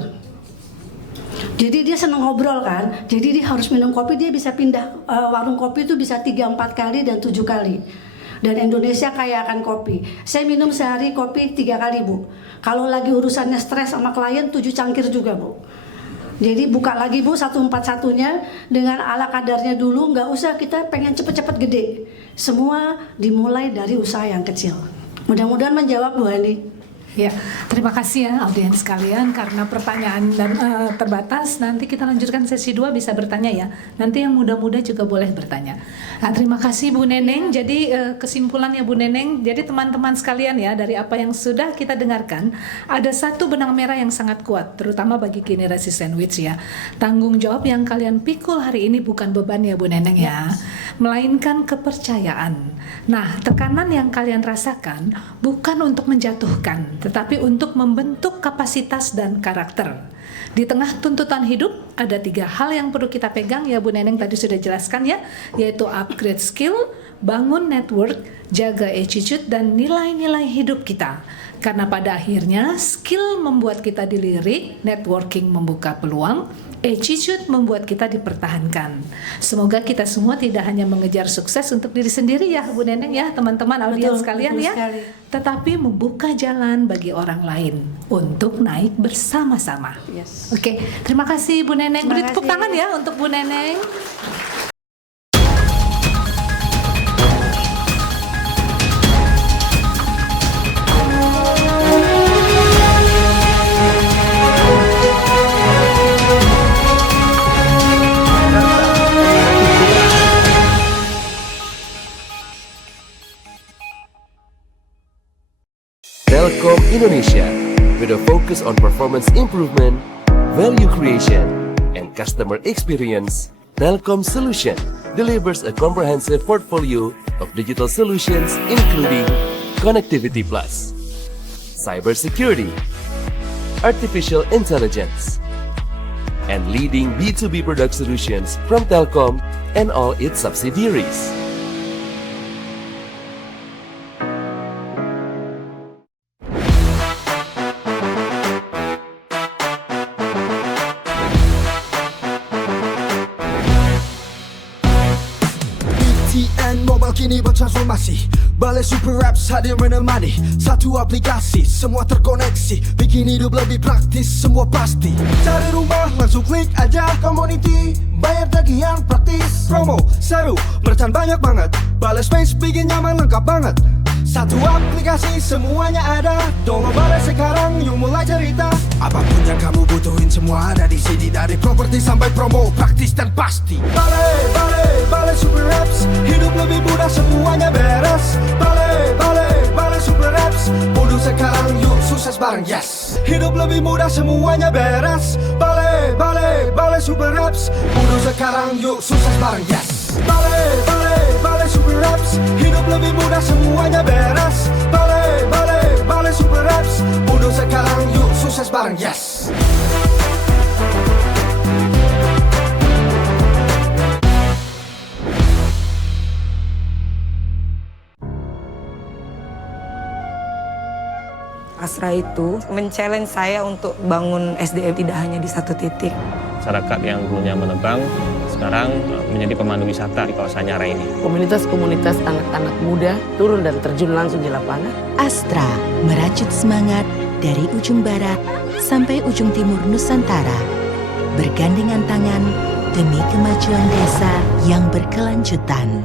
Jadi dia seneng ngobrol kan. Jadi dia harus minum kopi, dia bisa pindah warung kopi itu bisa 3-4 kali dan 7 kali. Dan Indonesia kaya akan kopi. Saya minum sehari kopi 3 kali Bu. Kalau lagi urusannya stres sama klien 7 cangkir juga Bu. Jadi buka lagi Bu 141-nya dengan ala kadarnya dulu. Nggak usah kita pengen cepet-cepet gede. Semua dimulai dari usaha yang kecil. Mudah-mudahan menjawab Bu Hani. Ya, terima kasih ya audiens sekalian, karena pertanyaan dan terbatas. Nanti kita lanjutkan sesi 2, bisa bertanya ya. Nanti yang muda-muda juga boleh bertanya. Nah, terima kasih Bu Neneng. Jadi kesimpulannya Bu Neneng, jadi teman-teman sekalian ya, dari apa yang sudah kita dengarkan, ada satu benang merah yang sangat kuat, terutama bagi generasi sandwich ya. Tanggung jawab yang kalian pikul hari ini bukan beban ya Bu Neneng ya, melainkan kepercayaan. Nah, tekanan yang kalian rasakan bukan untuk menjatuhkan, tetapi untuk membentuk kapasitas dan karakter. Di tengah tuntutan hidup, ada 3 hal yang perlu kita pegang ya Bu Neneng tadi sudah jelaskan ya, yaitu upgrade skill, bangun network, jaga attitude, dan nilai-nilai hidup kita. Karena pada akhirnya skill membuat kita dilirik, networking membuka peluang, attitude membuat kita dipertahankan. Semoga kita semua tidak hanya mengejar sukses untuk diri sendiri ya Bu Neneng ya, teman-teman audiens sekalian ya, tetapi membuka jalan bagi orang lain untuk naik bersama-sama. Yes. Oke, terima kasih Bu Neneng. Beri tepuk tangan ya untuk Bu Neneng. Telkom Indonesia, with a focus on performance improvement, value creation, and customer experience, Telkom Solution delivers a comprehensive portfolio of digital solutions including Connectivity Plus, Cybersecurity, Artificial Intelligence, and leading B2B product solutions from Telkom and all its subsidiaries. BTN Mobile kini bertransformasi. Balai Super Apps hadir menemani. Satu aplikasi, semua terkoneksi. Bikin hidup lebih praktis, semua pasti. Cari rumah, langsung klik aja. Community, bayar tagihan praktis. Promo, seru, merchant banyak banget. Balai Space bikin nyaman, lengkap banget. Satu aplikasi, semuanya ada. Download Balai sekarang, yuk mulai cerita. Apapun yang kamu butuhin, semua ada di sini. Dari properti sampai promo, praktis dan pasti. Balai Super Apps. Hidup lebih mudah, semuanya beres. Balai Super Apps. Udah sekarang, yuk sukses bareng, yes. Hidup lebih mudah, semuanya beres. Balai Super Apps. Udah sekarang, yuk sukses bareng, yes. Balai Super Apps. Hidup lebih mudah, semuanya beres. Balai Super Apps. Udah sekarang, yuk sukses bareng, yes. Astra itu men-challenge saya untuk bangun SDM tidak hanya di satu titik. Masyarakat yang dulunya menebang, sekarang menjadi pemandu wisata di kawasan Nyara ini. Komunitas-komunitas anak-anak muda turun dan terjun langsung di lapangan. Astra merajut semangat dari ujung barat sampai ujung timur Nusantara. Bergandengan tangan demi kemajuan desa yang berkelanjutan.